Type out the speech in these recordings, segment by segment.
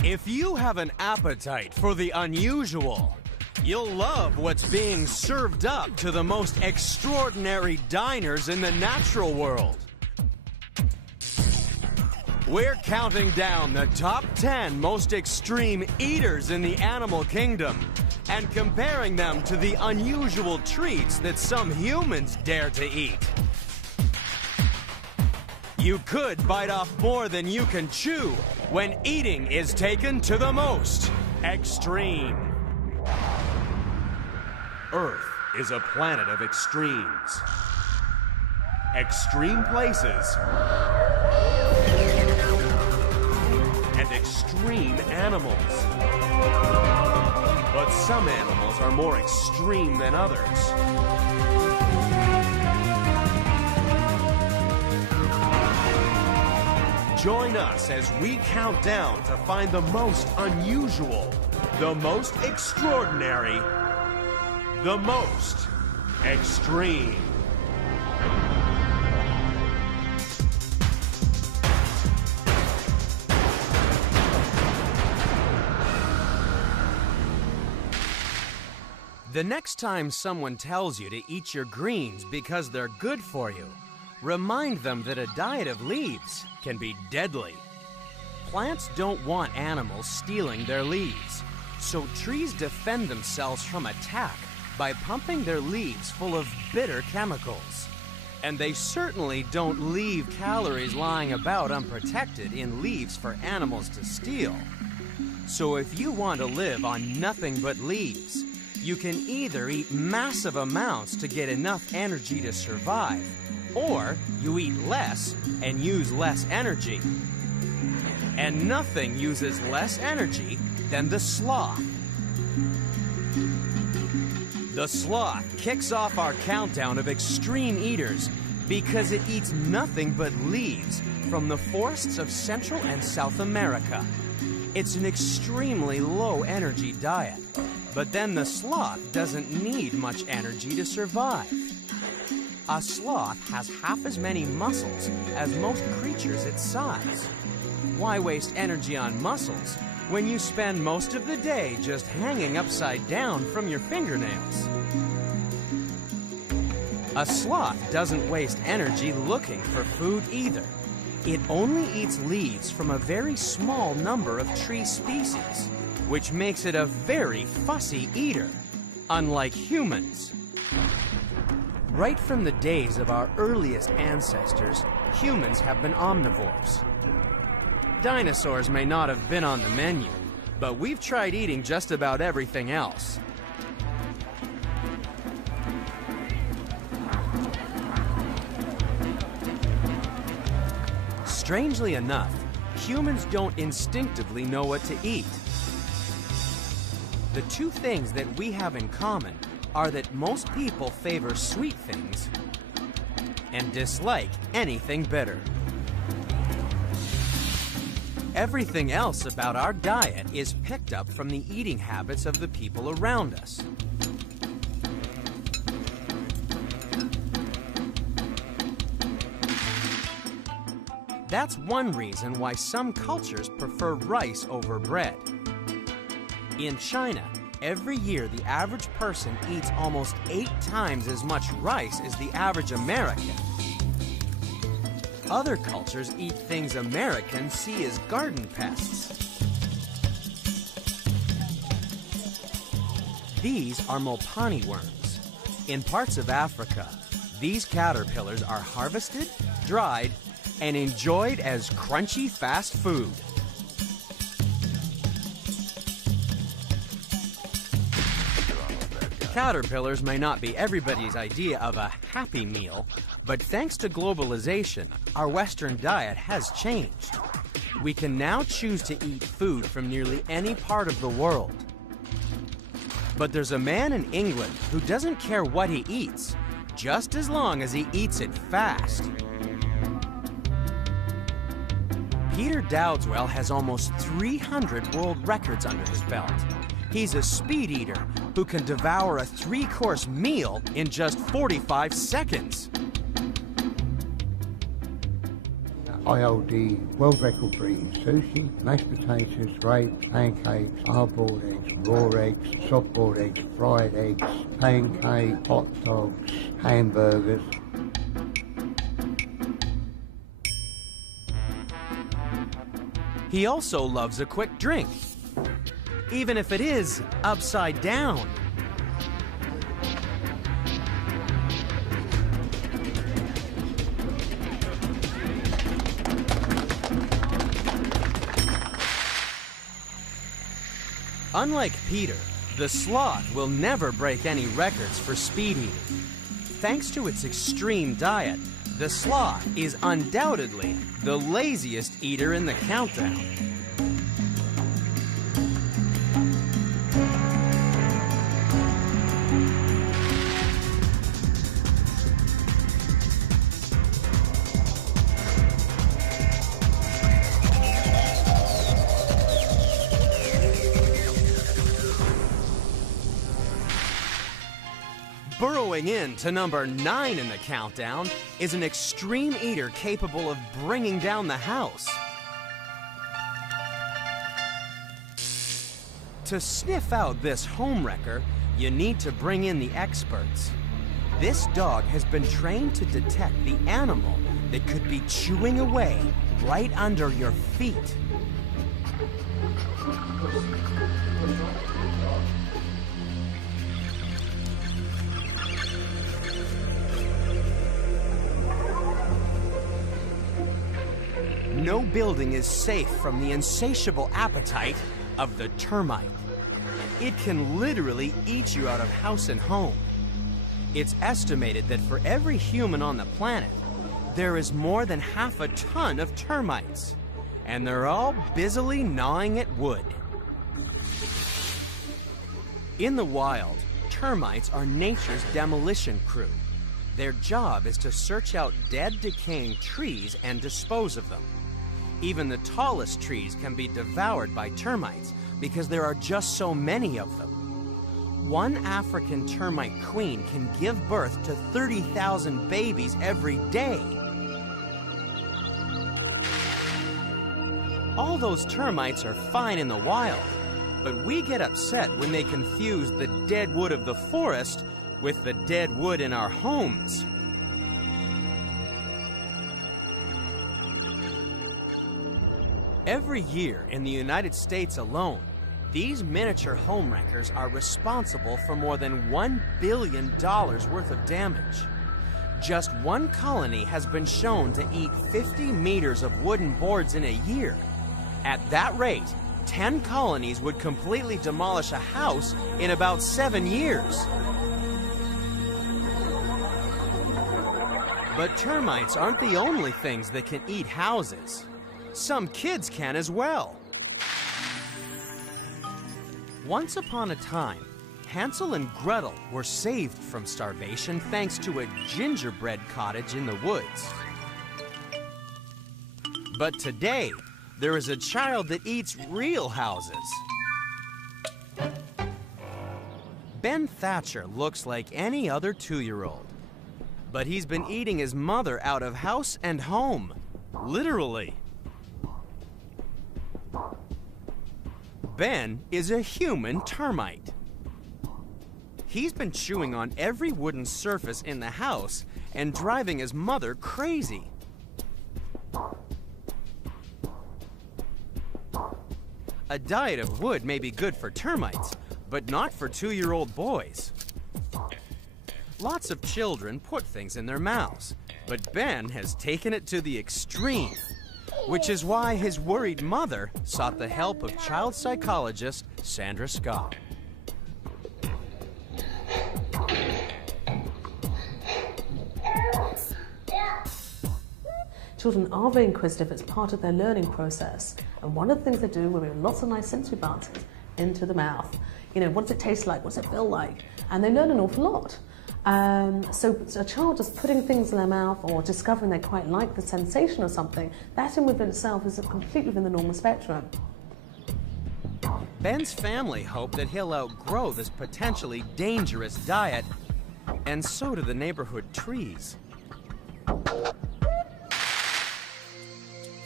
If you have an appetite for the unusual, you'll love what's being served up to the most extraordinary diners in the natural world. We're counting down the top 10 most extreme eaters in the animal kingdom and comparing them to the unusual treats that some humans dare to eat. You could bite off more than you can chew when eating is taken to the most extreme. Earth is a planet of extremes. Extreme places and extreme animals. But some animals are more extreme than others. Join us as we count down to find the most unusual, the most extraordinary, the most extreme. The next time someone tells you to eat your greens because they're good for you, remind them that a diet of leaves can be deadly. Plants don't want animals stealing their leaves, so trees defend themselves from attack by pumping their leaves full of bitter chemicals. And they certainly don't leave calories lying about unprotected in leaves for animals to steal. So if you want to live on nothing but leaves, you can either eat massive amounts to get enough energy to survive, or you eat less and use less energy. And nothing uses less energy than the sloth. The sloth kicks off our countdown of extreme eaters because it eats nothing but leaves from the forests of Central and South America. It's an extremely low-energy diet, but then the sloth doesn't need much energy to survive. A sloth has half as many muscles as most creatures its size. Why waste energy on muscles when you spend most of the day just hanging upside down from your fingernails? A sloth doesn't waste energy looking for food either. It only eats leaves from a very small number of tree species, which makes it a very fussy eater, unlike humans. Right from the days of our earliest ancestors, humans have been omnivores. Dinosaurs may not have been on the menu, but we've tried eating just about everything else. Strangely enough, humans don't instinctively know what to eat. The two things that we have in common are that most people favor sweet things and dislike anything bitter. Everything else about our diet is picked up from the eating habits of the people around us. That's one reason why some cultures prefer rice over bread. In China, every year the average person eats almost 8 times as much rice as the average American. Other cultures eat things Americans see as garden pests. These are Mopani worms. In parts of Africa, these caterpillars are harvested, dried, and enjoyed as crunchy fast food. Caterpillars may not be everybody's idea of a happy meal, but thanks to globalization, our Western diet has changed. We can now choose to eat food from nearly any part of the world. But there's a man in England who doesn't care what he eats, just as long as he eats it fast. Peter Dowdeswell has almost 300 world records under his belt. He's a speed eater who can devour a 3-course meal in just 45 seconds. I hold the world record for eating sushi, mashed potatoes, grapes, pancakes, hard-boiled eggs, raw eggs, soft-boiled eggs, fried eggs, pancakes, hot dogs, hamburgers. He also loves a quick drink, even if it is upside down. Unlike Peter, the sloth will never break any records for speed eating. Thanks to its extreme diet, the sloth is undoubtedly the laziest eater in the countdown. Burrowing in to number 9 in the countdown is an extreme eater capable of bringing down the house. To sniff out this homewrecker, you need to bring in the experts. This dog has been trained to detect the animal that could be chewing away right under your feet. No building is safe from the insatiable appetite of the termite. It can literally eat you out of house and home. It's estimated that for every human on the planet, there is more than half a ton of termites, and they're all busily gnawing at wood. In the wild, termites are nature's demolition crew. Their job is to search out dead, decaying trees and dispose of them. Even the tallest trees can be devoured by termites because there are just so many of them. One African termite queen can give birth to 30,000 babies every day. All those termites are fine in the wild, but we get upset when they confuse the dead wood of the forest with the dead wood in our homes. Every year in the United States alone, these miniature homewreckers are responsible for more than $1 billion worth of damage. Just one colony has been shown to eat 50 meters of wooden boards in a year. At that rate, 10 colonies would completely demolish a house in about 7 years. But termites aren't the only things that can eat houses. Some kids can as well. Once upon a time, Hansel and Gretel were saved from starvation thanks to a gingerbread cottage in the woods. But today, there is a child that eats real houses. Ben Thatcher looks like any other 2-year-old, but he's been eating his mother out of house and home, literally. Ben is a human termite. He's been chewing on every wooden surface in the house and driving his mother crazy. A diet of wood may be good for termites, but not for 2-year-old boys. Lots of children put things in their mouths, but Ben has taken it to the extreme, which is why his worried mother sought the help of child psychologist Sandra Scott. Children are very inquisitive. It's part of their learning process. And one of the things they do when we have lots of nice sensory bounces into the mouth. You know, what does it taste like? What does it feel like? And they learn an awful lot. So a child just putting things in their mouth or discovering they quite like the sensation of something, that in within itself is completely within the normal spectrum. Ben's family hope that he'll outgrow this potentially dangerous diet, and so do the neighborhood trees.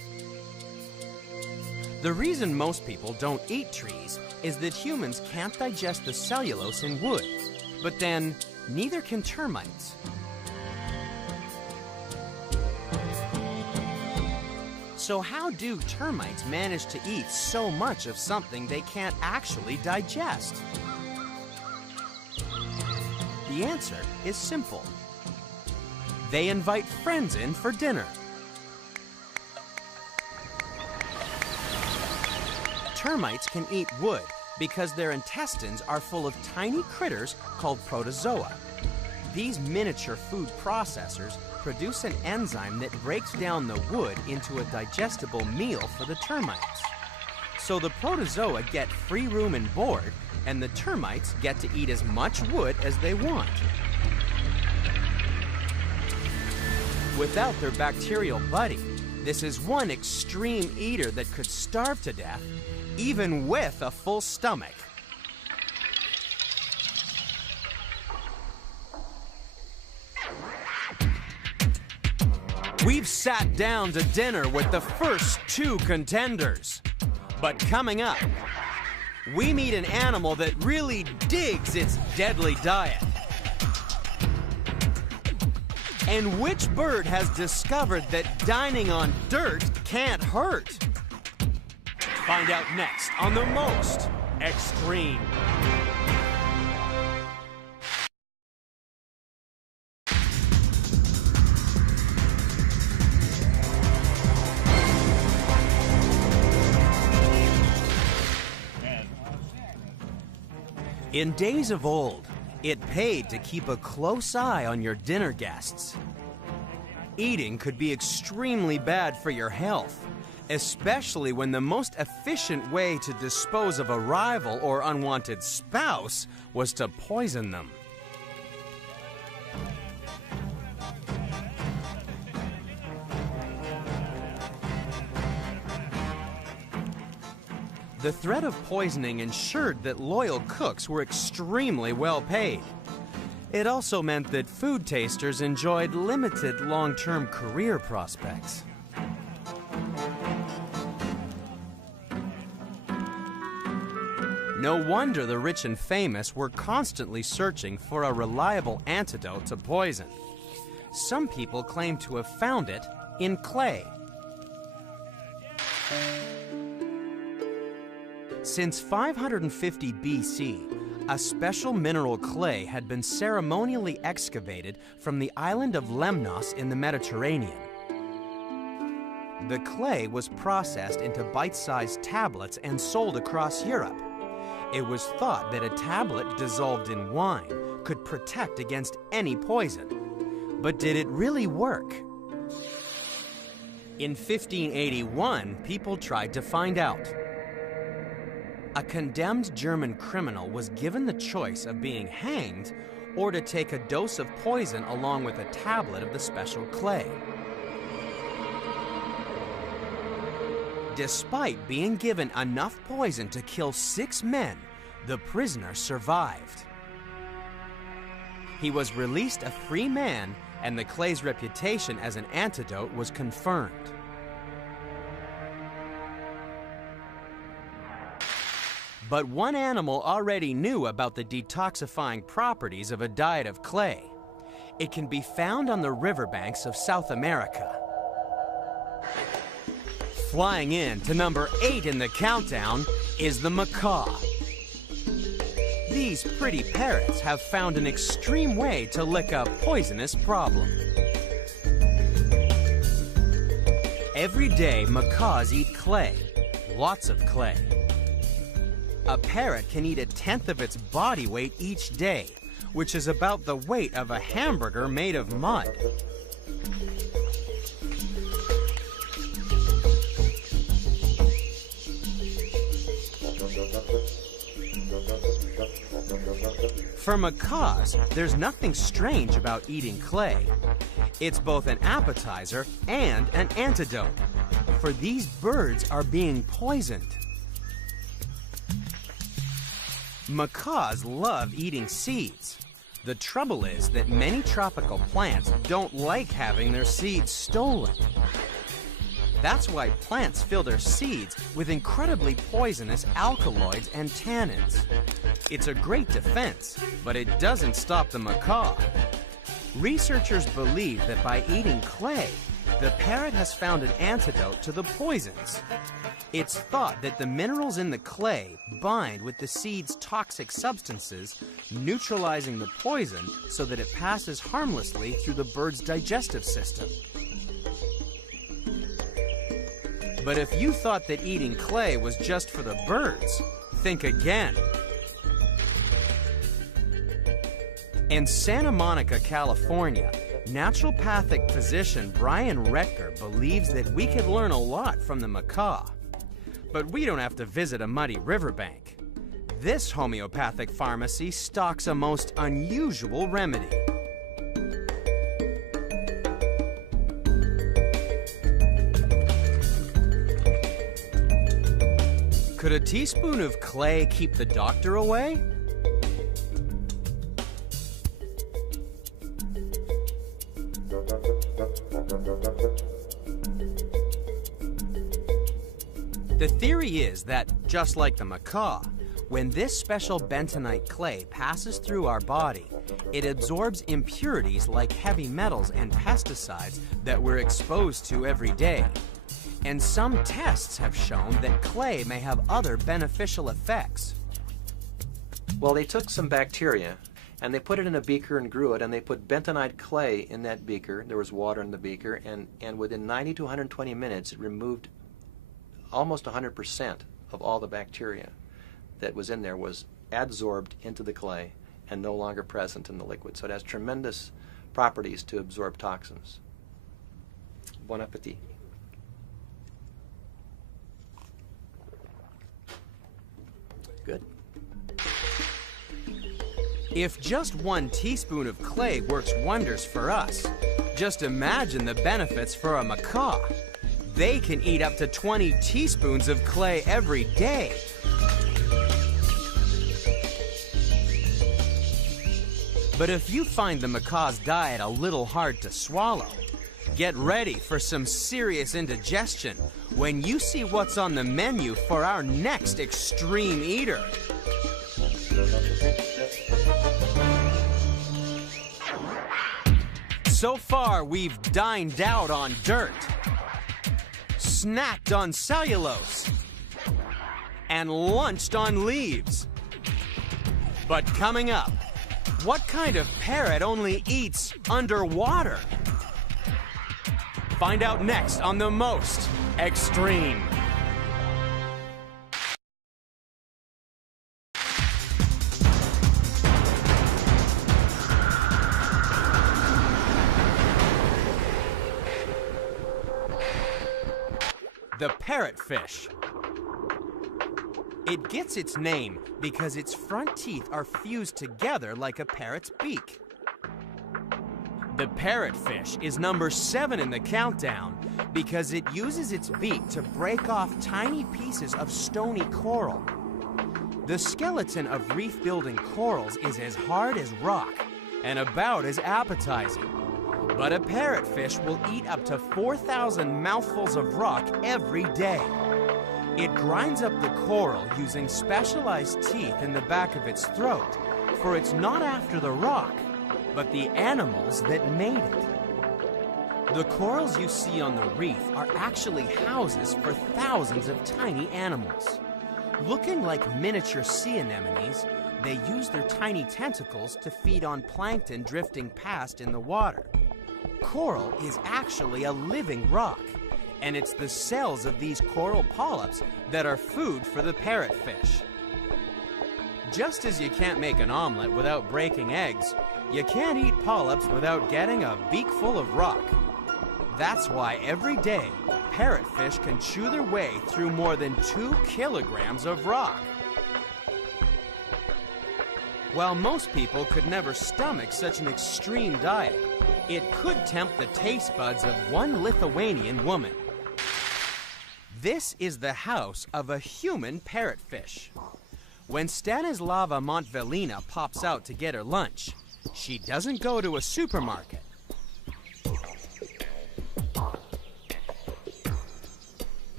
The reason most people don't eat trees is that humans can't digest the cellulose in wood, but then neither can termites. So how do termites manage to eat so much of something they can't actually digest? The answer is simple. They invite friends in for dinner. Termites can eat wood because their intestines are full of tiny critters called protozoa. These miniature food processors produce an enzyme that breaks down the wood into a digestible meal for the termites. So the protozoa get free room and board, and the termites get to eat as much wood as they want. Without their bacterial buddy, this is one extreme eater that could starve to death, even with a full stomach. We've sat down to dinner with the first two contenders. But coming up, we meet an animal that really digs its deadly diet. And which bird has discovered that dining on dirt can't hurt? Find out next on The Most Extreme. In days of old, it paid to keep a close eye on your dinner guests. Eating could be extremely bad for your health, especially when the most efficient way to dispose of a rival or unwanted spouse was to poison them. The threat of poisoning ensured that loyal cooks were extremely well paid. It also meant that food tasters enjoyed limited long-term career prospects. No wonder the rich and famous were constantly searching for a reliable antidote to poison. Some people claim to have found it in clay. Since 550 BC, a special mineral clay had been ceremonially excavated from the island of Lemnos in the Mediterranean. The clay was processed into bite-sized tablets and sold across Europe. It was thought that a tablet dissolved in wine could protect against any poison. But did it really work? In 1581, people tried to find out. A condemned German criminal was given the choice of being hanged or to take a dose of poison along with a tablet of the special clay. Despite being given enough poison to kill 6 men, the prisoner survived. He was released a free man, and the clay's reputation as an antidote was confirmed. But one animal already knew about the detoxifying properties of a diet of clay. It can be found on the riverbanks of South America. Flying in to number 8 in the countdown is the macaw. These pretty parrots have found an extreme way to lick a poisonous problem. Every day, macaws eat clay, lots of clay. A parrot can eat 1/10 of its body weight each day, which is about the weight of a hamburger made of mud. For macaws, there's nothing strange about eating clay. It's both an appetizer and an antidote, for these birds are being poisoned. Macaws love eating seeds. The trouble is that many tropical plants don't like having their seeds stolen. That's why plants fill their seeds with incredibly poisonous alkaloids and tannins. It's a great defense, but it doesn't stop the macaw. Researchers believe that by eating clay, the parrot has found an antidote to the poisons. It's thought that the minerals in the clay bind with the seed's toxic substances, neutralizing the poison so that it passes harmlessly through the bird's digestive system. But if you thought that eating clay was just for the birds, think again. In Santa Monica, California, naturopathic physician Brian Retker believes that we could learn a lot from the macaw. But we don't have to visit a muddy riverbank. This homeopathic pharmacy stocks a most unusual remedy. Could a teaspoon of clay keep the doctor away? The theory is that, just like the macaw, when this special bentonite clay passes through our body, it absorbs impurities like heavy metals and pesticides that we're exposed to every day. And some tests have shown that clay may have other beneficial effects. Well, they took some bacteria and they put it in a beaker and grew it, and they put bentonite clay in that beaker. There was water in the beaker, and within 90 to 120 minutes it removed almost 100% of all the bacteria that was in there was adsorbed into the clay and no longer present in the liquid. So it has tremendous properties to absorb toxins. Bon appetit. Good. If just 1 teaspoon of clay works wonders for us, just imagine the benefits for a macaw. They can eat up to 20 teaspoons of clay every day. But if you find the macaw's diet a little hard to swallow, get ready for some serious indigestion when you see what's on the menu for our next extreme eater. So far, we've dined out on dirt, snacked on cellulose, and lunched on leaves. But coming up, what kind of parrot only eats underwater? Find out next on The Most Extreme. The parrotfish. It gets its name because its front teeth are fused together like a parrot's beak. The parrotfish is number 7 in the countdown because it uses its beak to break off tiny pieces of stony coral. The skeleton of reef-building corals is as hard as rock and about as appetizing. But a parrotfish will eat up to 4,000 mouthfuls of rock every day. It grinds up the coral using specialized teeth in the back of its throat, for it's not after the rock, but the animals that made it. The corals you see on the reef are actually houses for thousands of tiny animals. Looking like miniature sea anemones, they use their tiny tentacles to feed on plankton drifting past in the water. Coral is actually a living rock, and it's the cells of these coral polyps that are food for the parrotfish. Just as you can't make an omelet without breaking eggs, you can't eat polyps without getting a beakful of rock. That's why every day, parrotfish can chew their way through more than 2 kilograms of rock. While most people could never stomach such an extreme diet, it could tempt the taste buds of one Lithuanian woman. This is the house of a human parrotfish. When Stanislava Montvelina pops out to get her lunch, she doesn't go to a supermarket.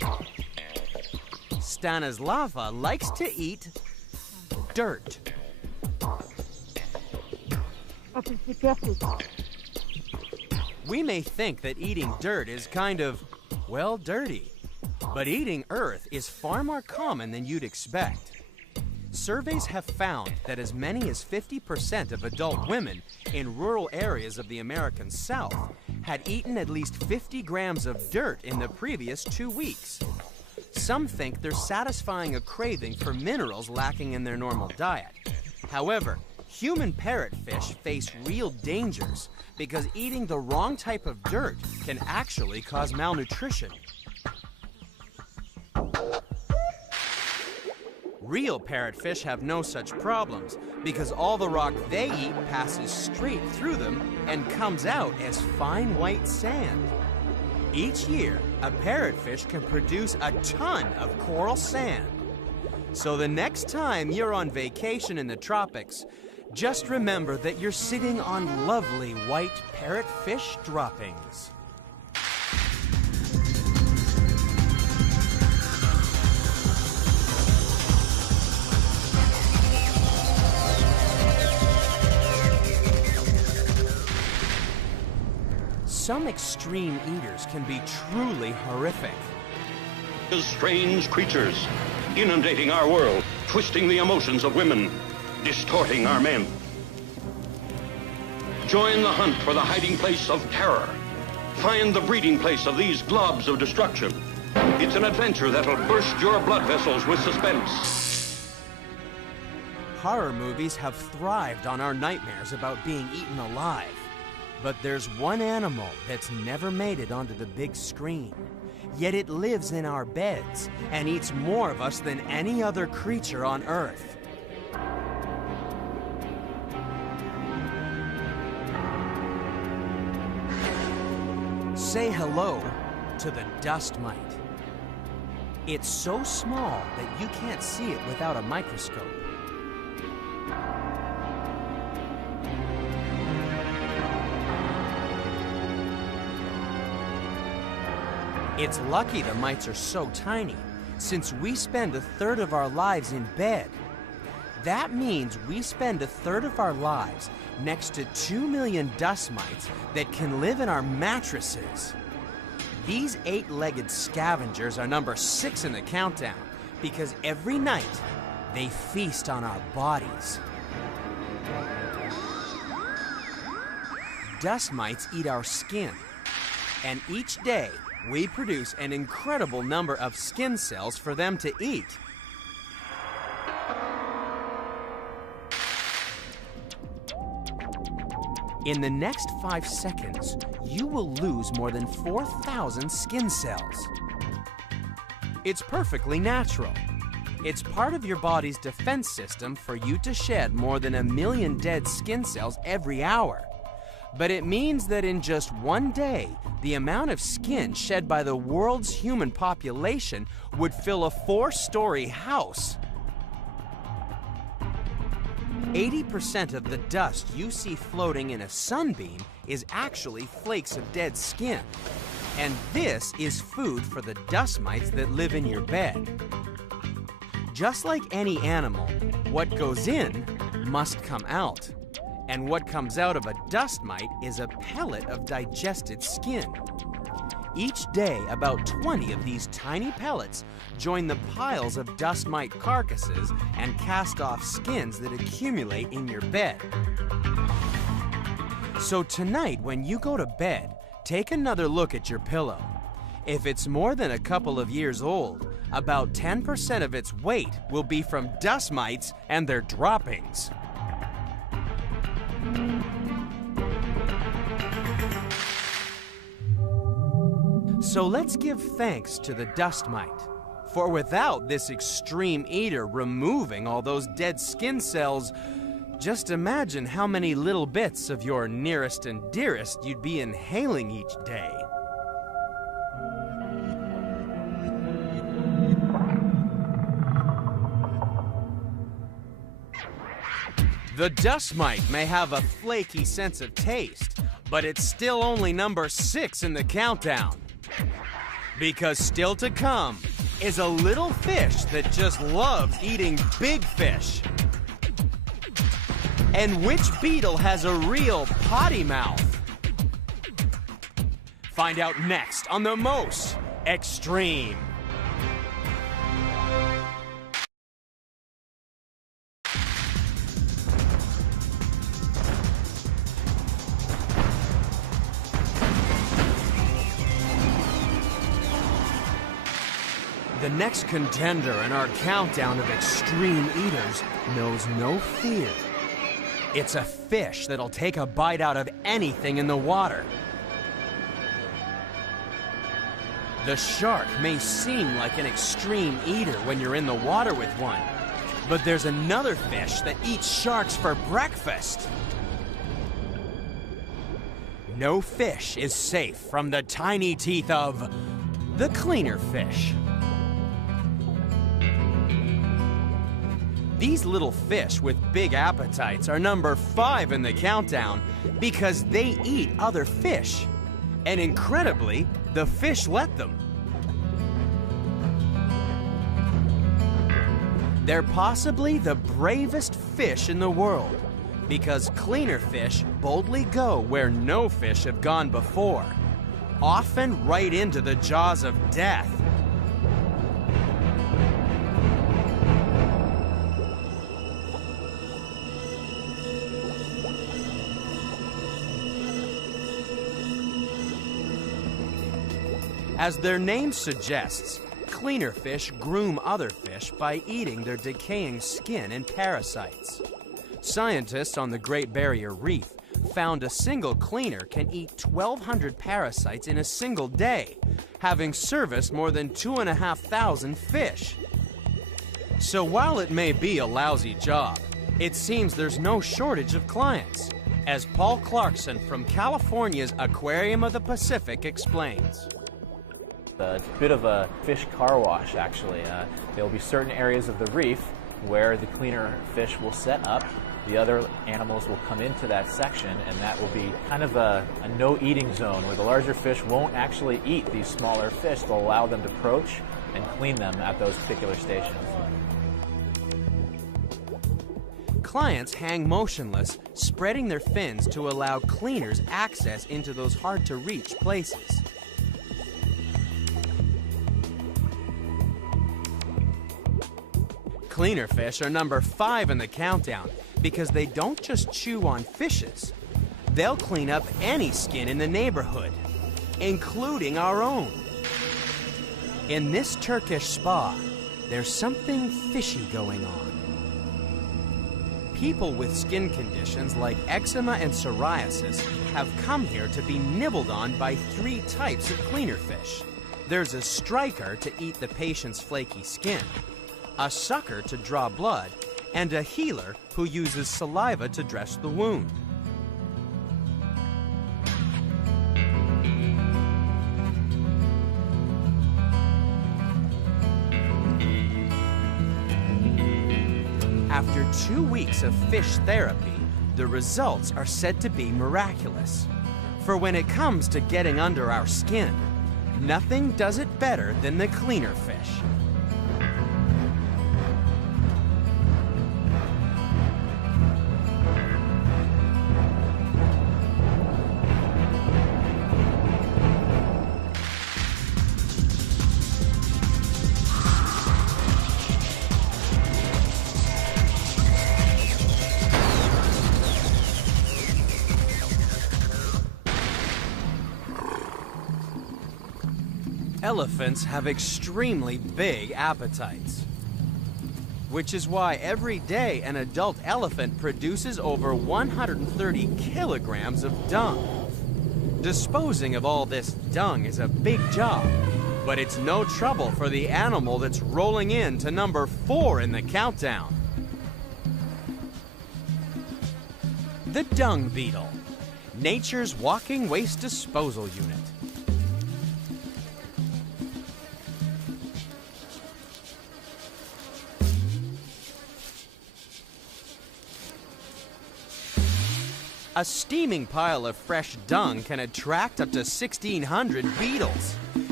Stanislava likes to eat dirt. We may think that eating dirt is kind of, well, dirty. But eating earth is far more common than you'd expect. Surveys have found that as many as 50% of adult women in rural areas of the American South had eaten at least 50 grams of dirt in the previous 2 weeks. Some think they're satisfying a craving for minerals lacking in their normal diet. However, human parrotfish face real dangers because eating the wrong type of dirt can actually cause malnutrition. Real parrotfish have no such problems because all the rock they eat passes straight through them and comes out as fine white sand. Each year, a parrotfish can produce a ton of coral sand. So the next time you're on vacation in the tropics, just remember that you're sitting on lovely white parrotfish droppings. Some extreme eaters can be truly horrific. Strange creatures inundating our world, twisting the emotions of women, distorting our men. Join the hunt for the hiding place of terror. Find the breeding place of these globs of destruction. It's an adventure that'll burst your blood vessels with suspense. Horror movies have thrived on our nightmares about being eaten alive. But there's one animal that's never made it onto the big screen. Yet it lives in our beds and eats more of us than any other creature on Earth. Say hello to the dust mite. It's so small that you can't see it without a microscope. It's lucky the mites are so tiny, since we spend 1/3 of our lives in bed. That means we spend 1/3 of our lives next to 2 million dust mites that can live in our mattresses. These 8-legged scavengers are number 6 in the countdown because every night they feast on our bodies. Dust mites eat our skin, and each day we produce an incredible number of skin cells for them to eat. In the next 5 seconds, you will lose more than 4,000 skin cells. It's perfectly natural. It's part of your body's defense system for you to shed more than 1 million dead skin cells every hour. But it means that in just one day, the amount of skin shed by the world's human population would fill a 4-story house. 80% of the dust you see floating in a sunbeam is actually flakes of dead skin. And this is food for the dust mites that live in your bed. Just like any animal, what goes in must come out. And what comes out of a dust mite is a pellet of digested skin. Each day, about 20 of these tiny pellets join the piles of dust mite carcasses and cast off skins that accumulate in your bed. So tonight, when you go to bed, take another look at your pillow. If it's more than a couple of years old, about 10% of its weight will be from dust mites and their droppings. So let's give thanks to the dust mite, for without this extreme eater removing all those dead skin cells, just imagine how many little bits of your nearest and dearest you'd be inhaling each day. The dust mite may have a flaky sense of taste, but it's still only number 6 in the countdown. Because still to come is a little fish that just loves eating big fish. And which beetle has a real potty mouth? Find out next on The Most Extreme. The next contender in our countdown of extreme eaters knows no fear. It's a fish that'll take a bite out of anything in the water. The shark may seem like an extreme eater when you're in the water with one, but there's another fish that eats sharks for breakfast. No fish is safe from the tiny teeth of the cleaner fish. These little fish with big appetites are number 5 in the countdown because they eat other fish. And incredibly, the fish let them. They're possibly the bravest fish in the world because cleaner fish boldly go where no fish have gone before, often right into the jaws of death. As their name suggests, cleaner fish groom other fish by eating their decaying skin and parasites. Scientists on the Great Barrier Reef found a single cleaner can eat 1,200 parasites in a single day, having serviced more than 2,500 fish. So while it may be a lousy job, it seems there's no shortage of clients, as Paul Clarkson from California's Aquarium of the Pacific explains. It's a bit of a fish car wash, actually. There will be certain areas of the reef where the cleaner fish will set up. The other animals will come into that section, and that will be kind of a no-eating zone where the larger fish won't actually eat these smaller fish. They'll allow them to approach and clean them at those particular stations. Clients hang motionless, spreading their fins to allow cleaners access into those hard-to-reach places. Cleaner fish are number 5 in the countdown because they don't just chew on fishes. They'll clean up any skin in the neighborhood, including our own. In this Turkish spa, there's something fishy going on. People with skin conditions like eczema and psoriasis have come here to be nibbled on by 3 types of cleaner fish. There's a striker to eat the patient's flaky skin, a sucker to draw blood, and a healer who uses saliva to dress the wound. After 2 weeks of fish therapy, the results are said to be miraculous. For when it comes to getting under our skin, nothing does it better than the cleaner fish. Elephants have extremely big appetites, which is why every day an adult elephant produces over 130 kilograms of dung. Disposing of all this dung is a big job, but it's no trouble for the animal that's rolling in to number 4 in the countdown. The dung beetle, nature's walking waste disposal unit. A steaming pile of fresh dung can attract up to 1,600 beetles,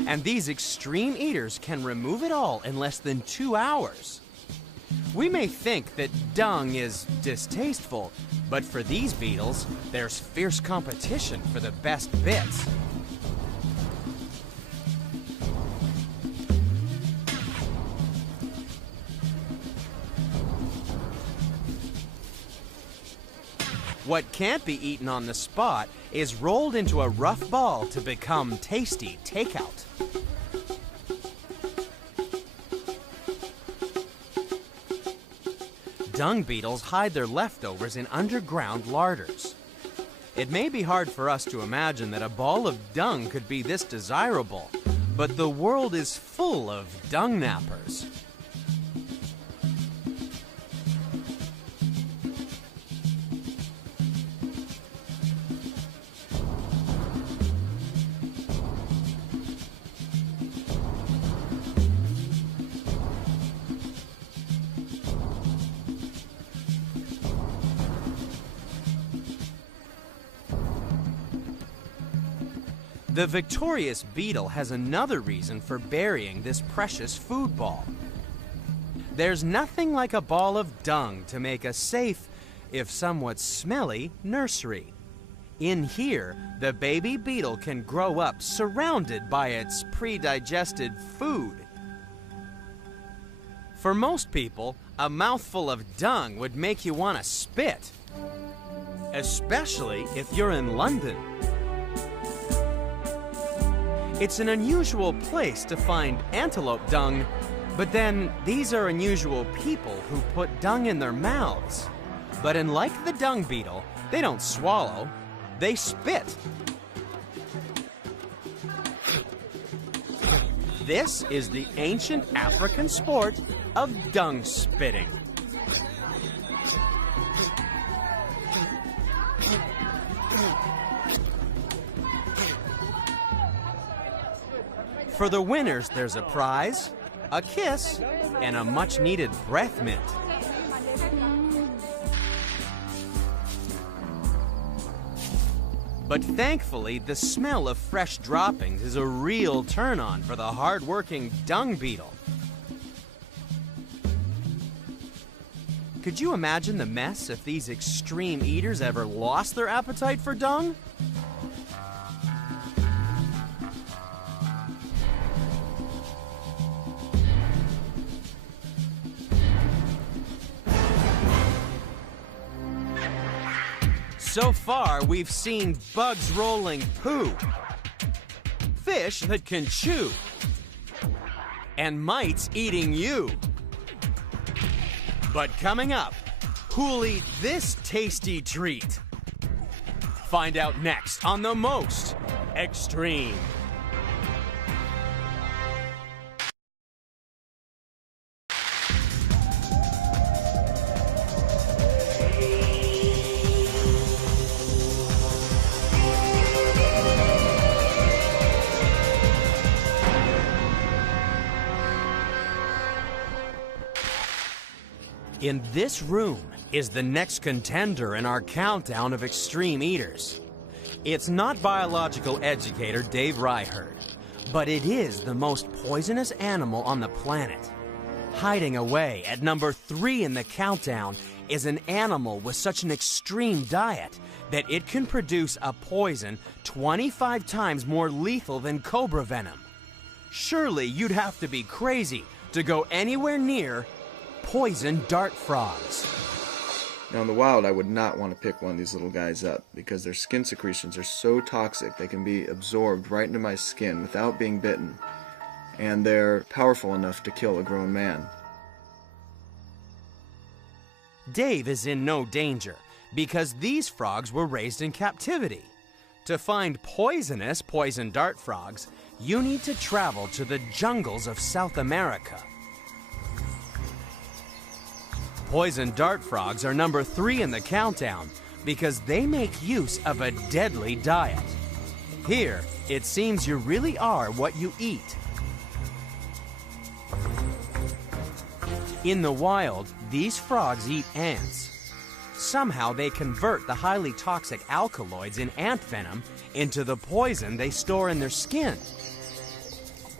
and these extreme eaters can remove it all in less than 2 hours. We may think that dung is distasteful, but for these beetles, there's fierce competition for the best bits. What can't be eaten on the spot is rolled into a rough ball to become tasty takeout. Dung beetles hide their leftovers in underground larders. It may be hard for us to imagine that a ball of dung could be this desirable, but the world is full of dung nappers. The victorious beetle has another reason for burying this precious food ball. There's nothing like a ball of dung to make a safe, if somewhat smelly, nursery. In here, the baby beetle can grow up surrounded by its pre-digested food. For most people, a mouthful of dung would make you want to spit, especially if you're in London. It's an unusual place to find antelope dung, but then these are unusual people who put dung in their mouths. But unlike the dung beetle, they don't swallow, they spit. This is the ancient African sport of dung spitting. For the winners, there's a prize, a kiss, and a much-needed breath mint. But thankfully, the smell of fresh droppings is a real turn-on for the hard-working dung beetle. Could you imagine the mess if these extreme eaters ever lost their appetite for dung? So far, we've seen bugs rolling poo, fish that can chew, and mites eating you. But coming up, who'll eat this tasty treat? Find out next on The Most Extreme. In this room is the next contender in our countdown of extreme eaters. It's not biological educator Dave Ryherd, but it is the most poisonous animal on the planet. Hiding away at number 3 in the countdown is an animal with such an extreme diet that it can produce a poison 25 times more lethal than cobra venom. Surely you'd have to be crazy to go anywhere near poison dart frogs. Now in the wild, I would not want to pick one of these little guys up because their skin secretions are so toxic they can be absorbed right into my skin without being bitten, and they're powerful enough to kill a grown man. Dave is in no danger because these frogs were raised in captivity. To find poisonous poison dart frogs, you need to travel to the jungles of South America. Poison dart frogs are number 3 in the countdown because they make use of a deadly diet. Here, it seems you really are what you eat. In the wild, these frogs eat ants. Somehow they convert the highly toxic alkaloids in ant venom into the poison they store in their skin.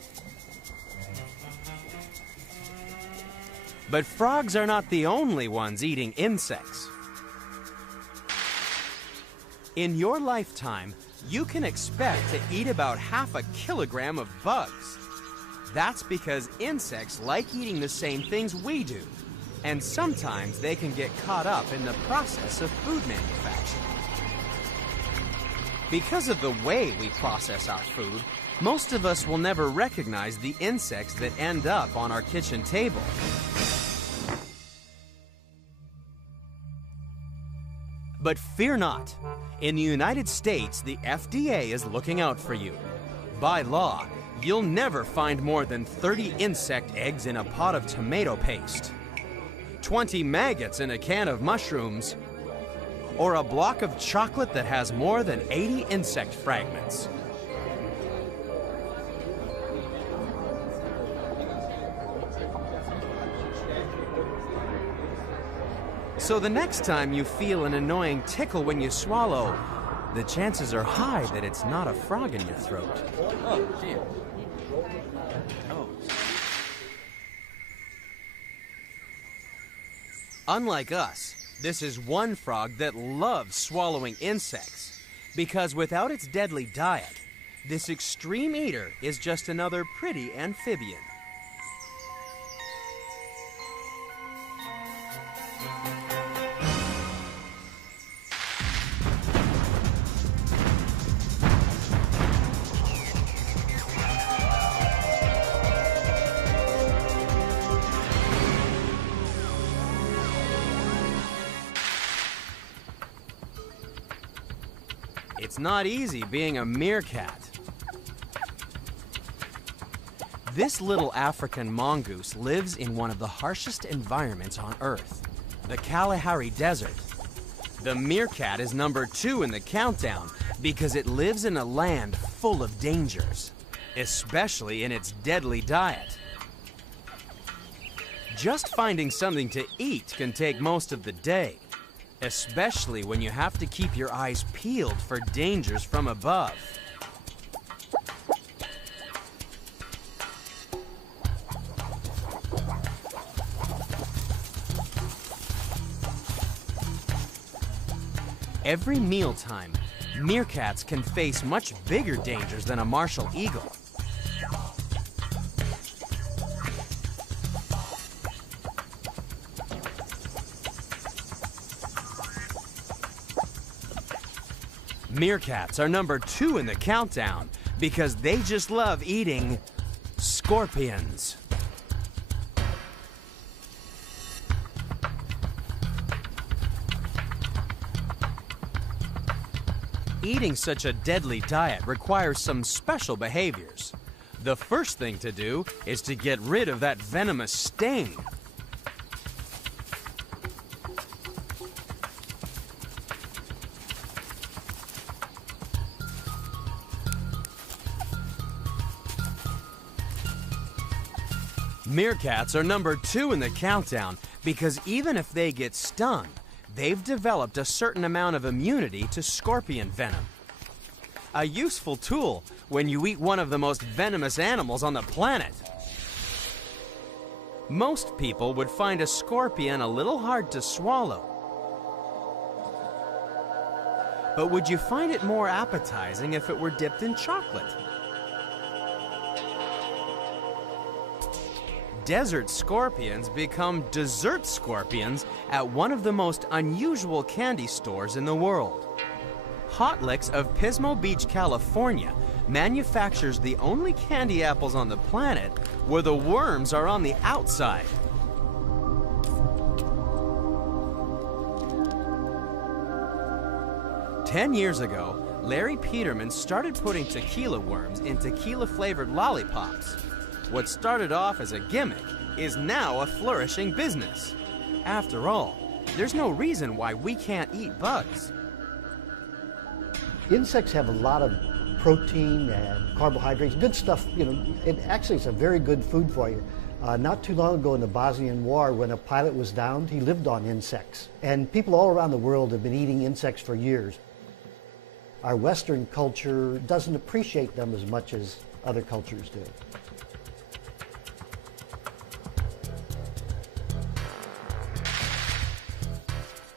But frogs are not the only ones eating insects. In your lifetime, you can expect to eat about half a kilogram of bugs. That's because insects like eating the same things we do, and sometimes they can get caught up in the process of food manufacture. Because of the way we process our food, most of us will never recognize the insects that end up on our kitchen table. But fear not. In the United States, the FDA is looking out for you. By law, you'll never find more than 30 insect eggs in a pot of tomato paste, 20 maggots in a can of mushrooms, or a block of chocolate that has more than 80 insect fragments. So the next time you feel an annoying tickle when you swallow, the chances are high that it's not a frog in your throat. Oh, gee. Oh. Unlike us, this is one frog that loves swallowing insects, because without its deadly diet, this extreme eater is just another pretty amphibian. It's not easy being a meerkat. This little African mongoose lives in one of the harshest environments on Earth, the Kalahari Desert. The meerkat is number 2 in the countdown because it lives in a land full of dangers, especially in its deadly diet. Just finding something to eat can take most of the day, especially when you have to keep your eyes peeled for dangers from above. Every mealtime, meerkats can face much bigger dangers than a martial eagle. Meerkats are number 2 in the countdown because they just love eating scorpions. Eating such a deadly diet requires some special behaviors. The first thing to do is to get rid of that venomous sting. Meerkats are number 2 in the countdown because even if they get stung, they've developed a certain amount of immunity to scorpion venom. A useful tool when you eat one of the most venomous animals on the planet. Most people would find a scorpion a little hard to swallow. But would you find it more appetizing if it were dipped in chocolate? Desert scorpions become dessert scorpions at one of the most unusual candy stores in the world. Hot Licks of Pismo Beach, California manufactures the only candy apples on the planet where the worms are on the outside. "10 years ago, Larry Peterman started putting tequila worms in tequila-flavored lollipops. What started off as a gimmick is now a flourishing business. After all, there's no reason why we can't eat bugs." Insects have a lot of protein and carbohydrates, good stuff. You know, it actually is a very good food for you. Not too long ago in the Bosnian War, when a pilot was downed, he lived on insects. And people all around the world have been eating insects for years. Our Western culture doesn't appreciate them as much as other cultures do.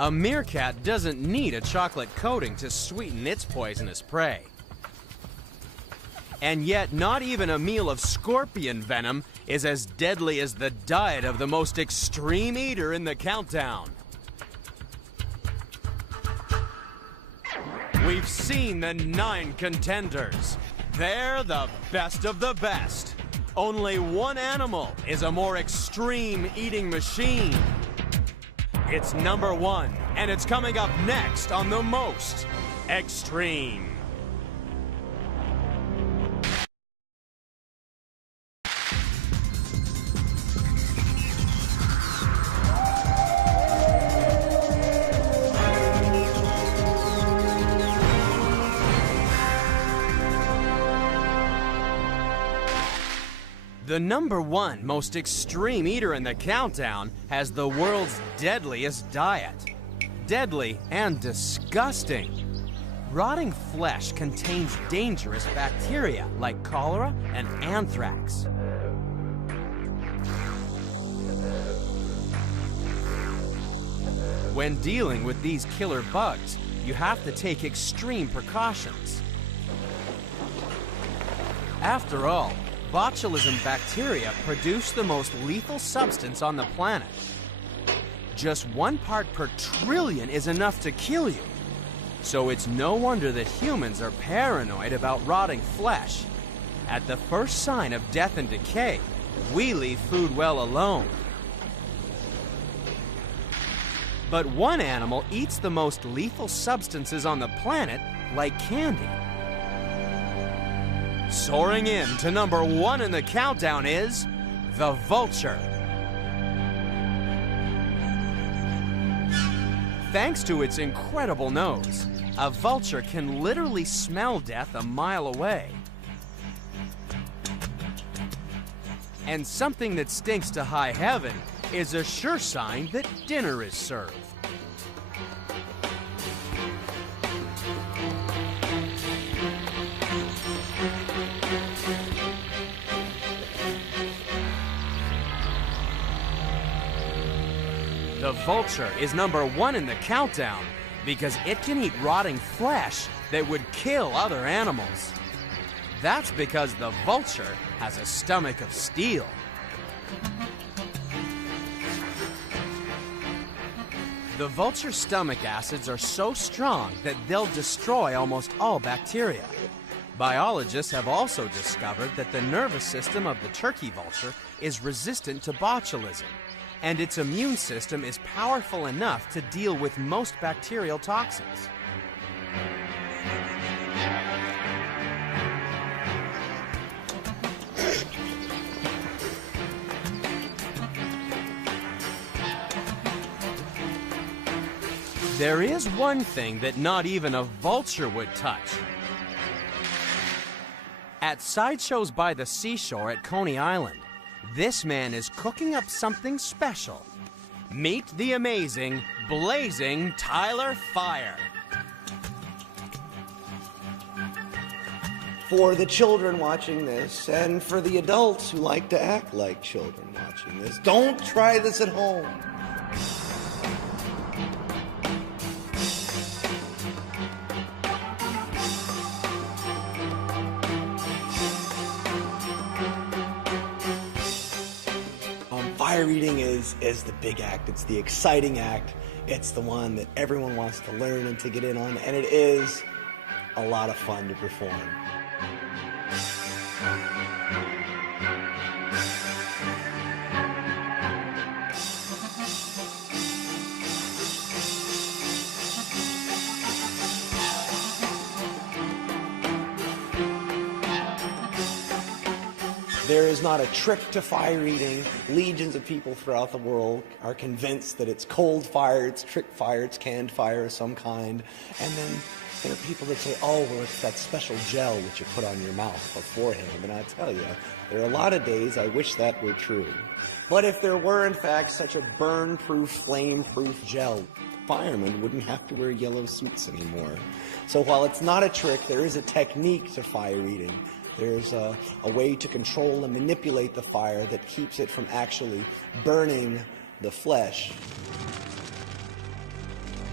A meerkat doesn't need a chocolate coating to sweeten its poisonous prey. And yet, not even a meal of scorpion venom is as deadly as the diet of the most extreme eater in the countdown. We've seen the 9 contenders. They're the best of the best. Only one animal is a more extreme eating machine. It's number 1, and it's coming up next on The Most Extreme. The number 1 most extreme eater in the countdown has the world's deadliest diet. Deadly and disgusting. Rotting flesh contains dangerous bacteria like cholera and anthrax. When dealing with these killer bugs, you have to take extreme precautions. After all, botulism bacteria produce the most lethal substance on the planet. Just 1 part per trillion is enough to kill you. So it's no wonder that humans are paranoid about rotting flesh. At the first sign of death and decay, we leave food well alone. But one animal eats the most lethal substances on the planet like candy. Soaring in to number 1 in the countdown is the vulture. Thanks to its incredible nose, a vulture can literally smell death a mile away. And something that stinks to high heaven is a sure sign that dinner is served. The vulture is number 1 in the countdown because it can eat rotting flesh that would kill other animals. That's because the vulture has a stomach of steel. The vulture's stomach acids are so strong that they'll destroy almost all bacteria. Biologists have also discovered that the nervous system of the turkey vulture is resistant to botulism, and its immune system is powerful enough to deal with most bacterial toxins. There is one thing that not even a vulture would touch. At Sideshows by the Seashore at Coney Island, this man is cooking up something special. Meet the amazing, blazing Tyler Fire. For the children watching this, and for the adults who like to act like children watching this, don't try this at home. Fire eating is the big act. It's the exciting act. It's the one that everyone wants to learn and to get in on, and it is a lot of fun to perform. There is not a trick to fire eating. Legions of people throughout the world are convinced that it's cold fire, it's trick fire, it's canned fire of some kind. And then there are people that say, oh, well, it's that special gel that you put on your mouth beforehand. And I tell you, there are a lot of days I wish that were true. But if there were, in fact, such a burn-proof, flame-proof gel, firemen wouldn't have to wear yellow suits anymore. So while it's not a trick, there is a technique to fire eating. There's a way to control and manipulate the fire that keeps it from actually burning the flesh.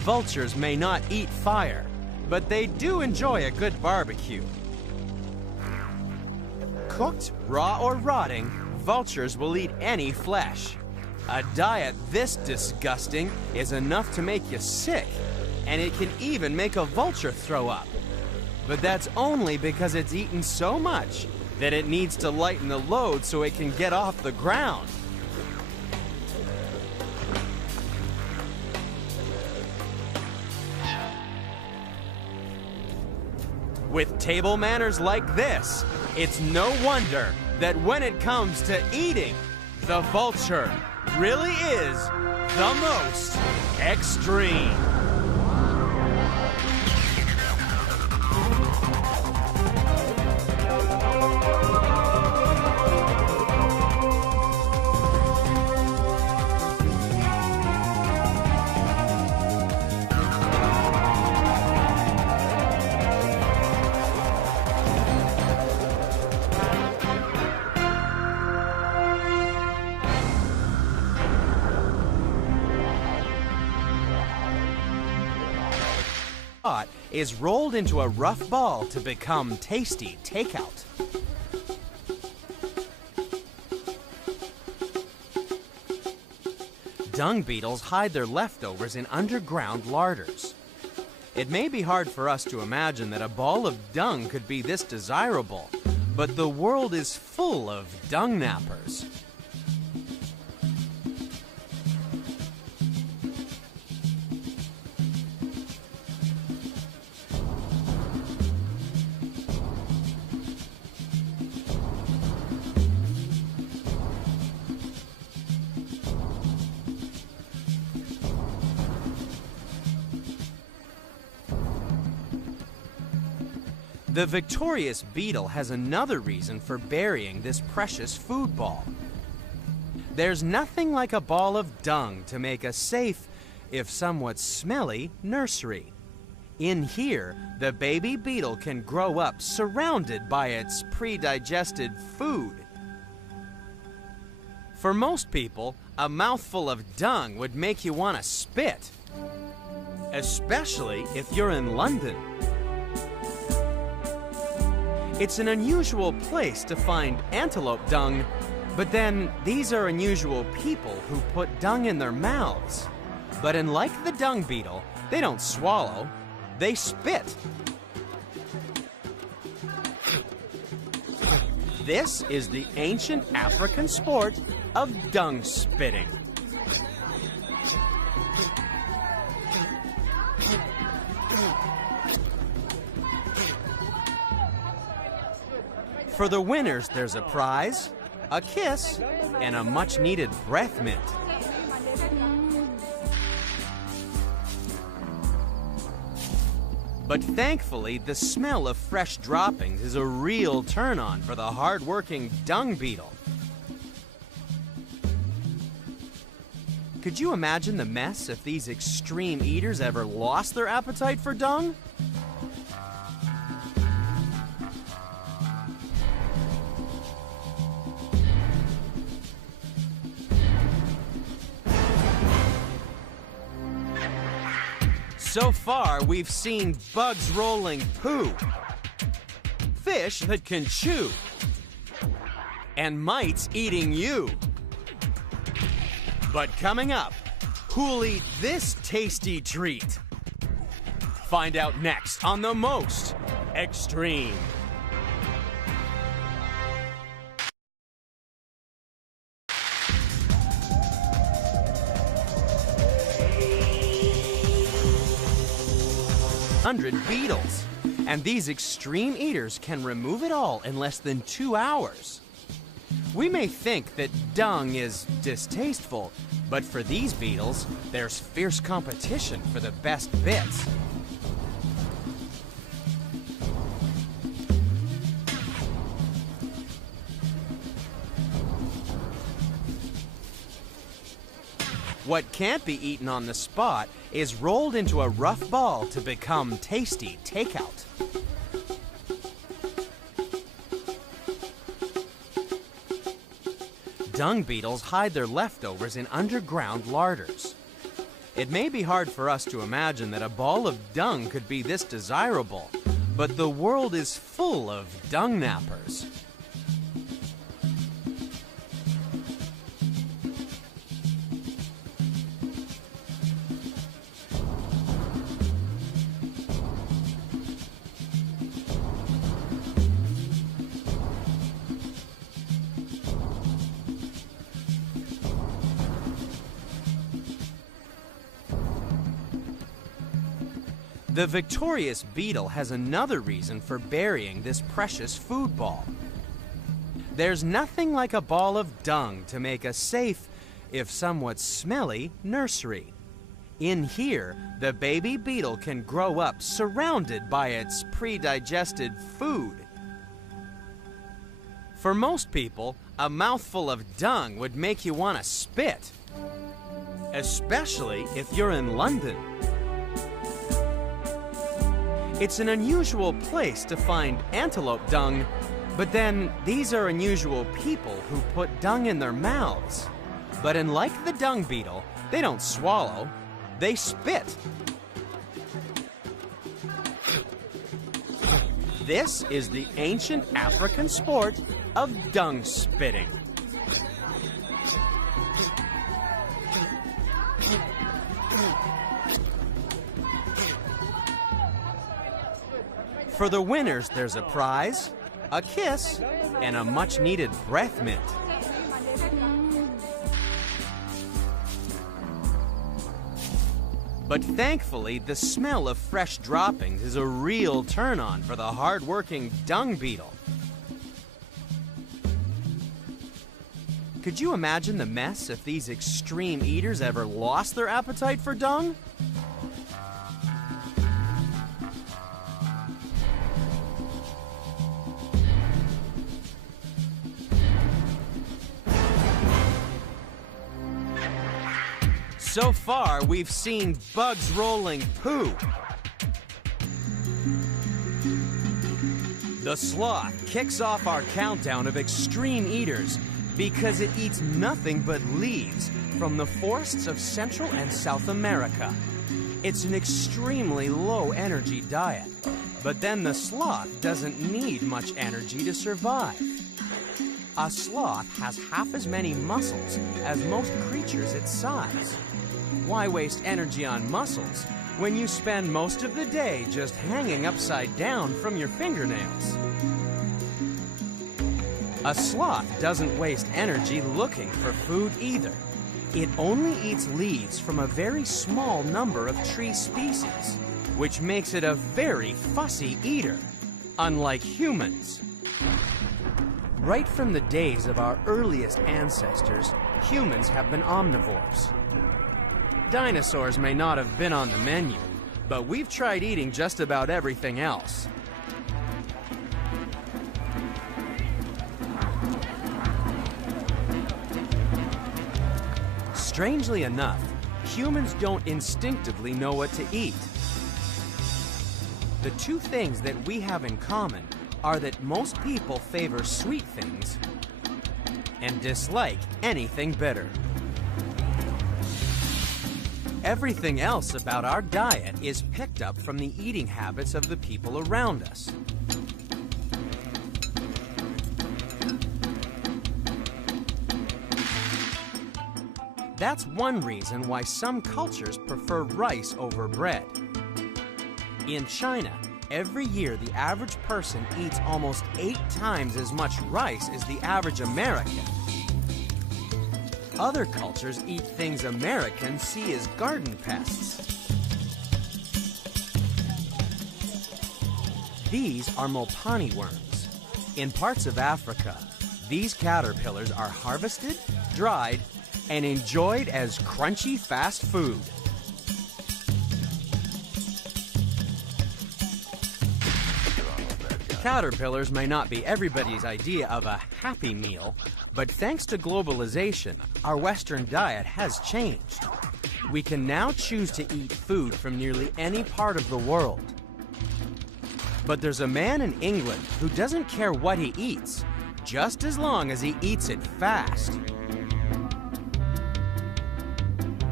Vultures may not eat fire, but they do enjoy a good barbecue. Cooked, raw, or rotting, vultures will eat any flesh. A diet this disgusting is enough to make you sick, and it can even make a vulture throw up. But that's only because it's eaten so much that it needs to lighten the load so it can get off the ground. With table manners like this, it's no wonder that when it comes to eating, the vulture really is the most extreme. Is rolled into a rough ball to become tasty takeout. Dung beetles hide their leftovers in underground larders. It may be hard for us to imagine that a ball of dung could be this desirable, but the world is full of dung nappers. The victorious beetle has another reason for burying this precious food ball. There's nothing like a ball of dung to make a safe, if somewhat smelly, nursery. In here, the baby beetle can grow up surrounded by its pre-digested food. For most people, a mouthful of dung would make you want to spit, especially if you're in London. It's an unusual place to find antelope dung, but then these are unusual people who put dung in their mouths. But unlike the dung beetle, they don't swallow, they spit. This is the ancient African sport of dung spitting. For the winners, there's a prize, a kiss, and a much-needed breath mint. But thankfully, the smell of fresh droppings is a real turn-on for the hard-working dung beetle. Could you imagine the mess if these extreme eaters ever lost their appetite for dung? So far, we've seen bugs rolling poo, fish that can chew, and mites eating you. But coming up, who'll eat this tasty treat? Find out next on The Most Extreme. Beetles, and these extreme eaters can remove it all in less than 2 hours. We may think that dung is distasteful, but for these beetles, there's fierce competition for the best bits. What can't be eaten on the spot is rolled into a rough ball to become tasty takeout. Dung beetles hide their leftovers in underground larders. It may be hard for us to imagine that a ball of dung could be this desirable, but the world is full of dung nappers. The victorious beetle has another reason for burying this precious food ball. There's nothing like a ball of dung to make a safe, if somewhat smelly, nursery. In here, the baby beetle can grow up surrounded by its pre-digested food. For most people, a mouthful of dung would make you want to spit, especially if you're in London. It's an unusual place to find antelope dung, but then these are unusual people who put dung in their mouths. But unlike the dung beetle, they don't swallow, they spit. This is the ancient African sport of dung spitting. For the winners, there's a prize, a kiss, and a much-needed breath mint. But thankfully, the smell of fresh droppings is a real turn-on for the hard-working dung beetle. Could you imagine the mess if these extreme eaters ever lost their appetite for dung? So far, we've seen bugs rolling poo. The sloth kicks off our countdown of extreme eaters because it eats nothing but leaves from the forests of Central and South America. It's an extremely low-energy diet, but then the sloth doesn't need much energy to survive. A sloth has half as many muscles as most creatures its size. Why waste energy on muscles when you spend most of the day just hanging upside down from your fingernails? A sloth doesn't waste energy looking for food either. It only eats leaves from a very small number of tree species, which makes it a very fussy eater, unlike humans. Right from the days of our earliest ancestors, humans have been omnivores. Dinosaurs may not have been on the menu, but we've tried eating just about everything else. Strangely enough, humans don't instinctively know what to eat. The two things that we have in common are that most people favor sweet things and dislike anything bitter. Everything else about our diet is picked up from the eating habits of the people around us. That's one reason why some cultures prefer rice over bread. In China, every year the average person eats almost 8 times as much rice as the average American. Other cultures eat things Americans see as garden pests. These are Mopani worms. In parts of Africa, these caterpillars are harvested, dried, and enjoyed as crunchy fast food. Caterpillars may not be everybody's idea of a happy meal, but thanks to globalization, our Western diet has changed. We can now choose to eat food from nearly any part of the world. But there's a man in England who doesn't care what he eats, just as long as he eats it fast.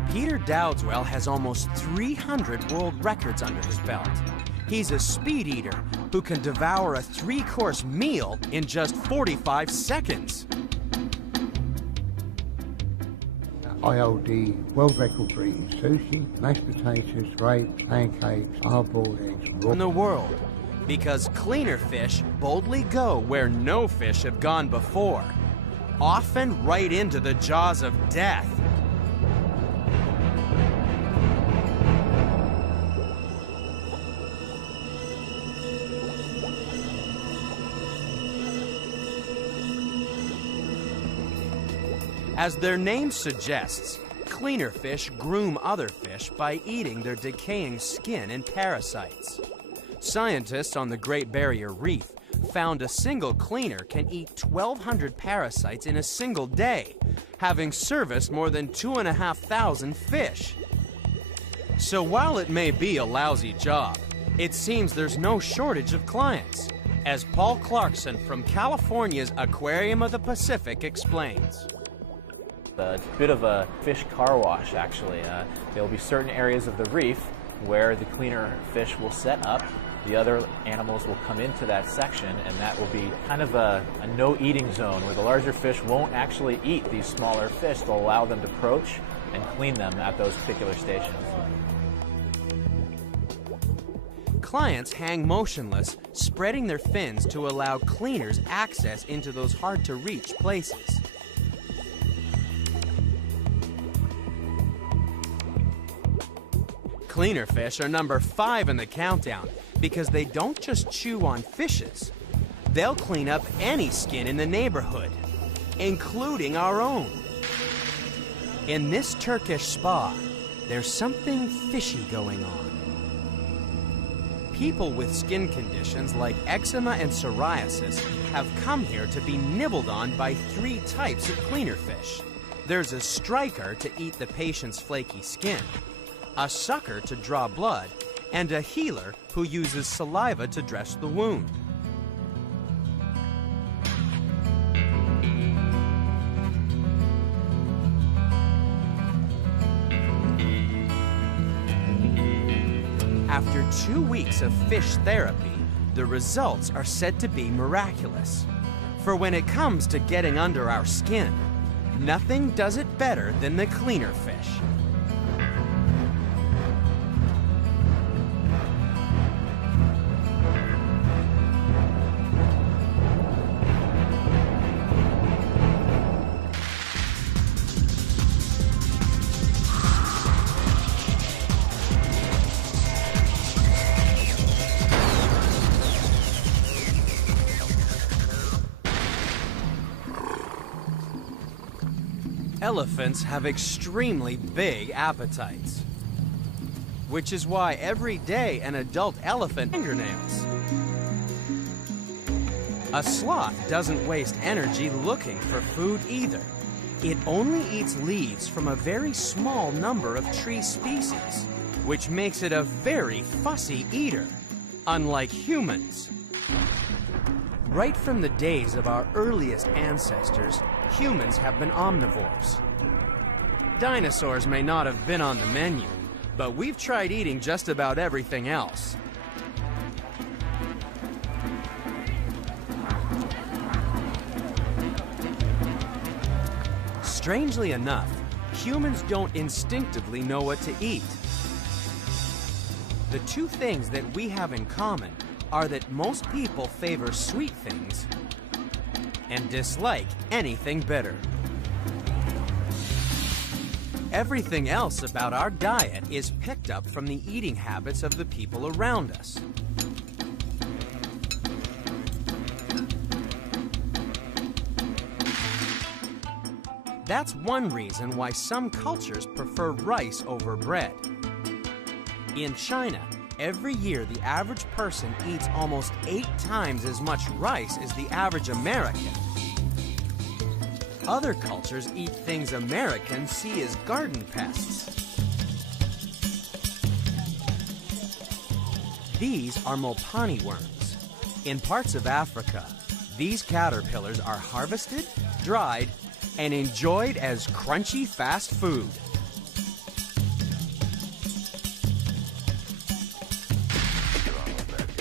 Peter Dowdswell has almost 300 world records under his belt. He's a speed eater who can devour a 3-course meal in just 45 seconds. I hold the world record for eating sushi, mashed potatoes, rice, pancakes, hard-boiled eggs, raw In the world, because cleaner fish boldly go where no fish have gone before, often right into the jaws of death. As their name suggests, cleaner fish groom other fish by eating their decaying skin and parasites. Scientists on the Great Barrier Reef found a single cleaner can eat 1,200 parasites in a single day, having serviced more than 2,500 fish. So while it may be a lousy job, it seems there's no shortage of clients, as Paul Clarkson from California's Aquarium of the Pacific explains. A bit of a fish car wash, actually. There will be certain areas of the reef where the cleaner fish will set up. The other animals will come into that section, and that will be kind of a no-eating zone where the larger fish won't actually eat these smaller fish. They'll allow them to approach and clean them at those particular stations. Clients hang motionless, spreading their fins to allow cleaners access into those hard-to-reach places. Cleaner fish are number 5 in the countdown because they don't just chew on fishes. They'll clean up any skin in the neighborhood, including our own. In this Turkish spa, there's something fishy going on. People with skin conditions like eczema and psoriasis have come here to be nibbled on by 3 types of cleaner fish. There's a striker to eat the patient's flaky skin, a sucker to draw blood, and a healer who uses saliva to dress the wound. After 2 weeks of fish therapy, the results are said to be miraculous. For when it comes to getting under our skin, nothing does it better than the cleaner fish. Elephants have extremely big appetites, which is why every day an adult elephant fingernails. A sloth doesn't waste energy looking for food either. It only eats leaves from a very small number of tree species, which makes it a very fussy eater, unlike humans. Right from the days of our earliest ancestors, humans have been omnivores. Dinosaurs may not have been on the menu, but we've tried eating just about everything else. Strangely enough, humans don't instinctively know what to eat. The 2 things that we have in common are that most people favor sweet things and dislike anything bitter. Everything else about our diet is picked up from the eating habits of the people around us. That's one reason why some cultures prefer rice over bread. In China, every year the average person eats almost 8 times as much rice as the average American. Other cultures eat things Americans see as garden pests. These are Mopani worms. In parts of Africa, these caterpillars are harvested, dried, and enjoyed as crunchy fast food.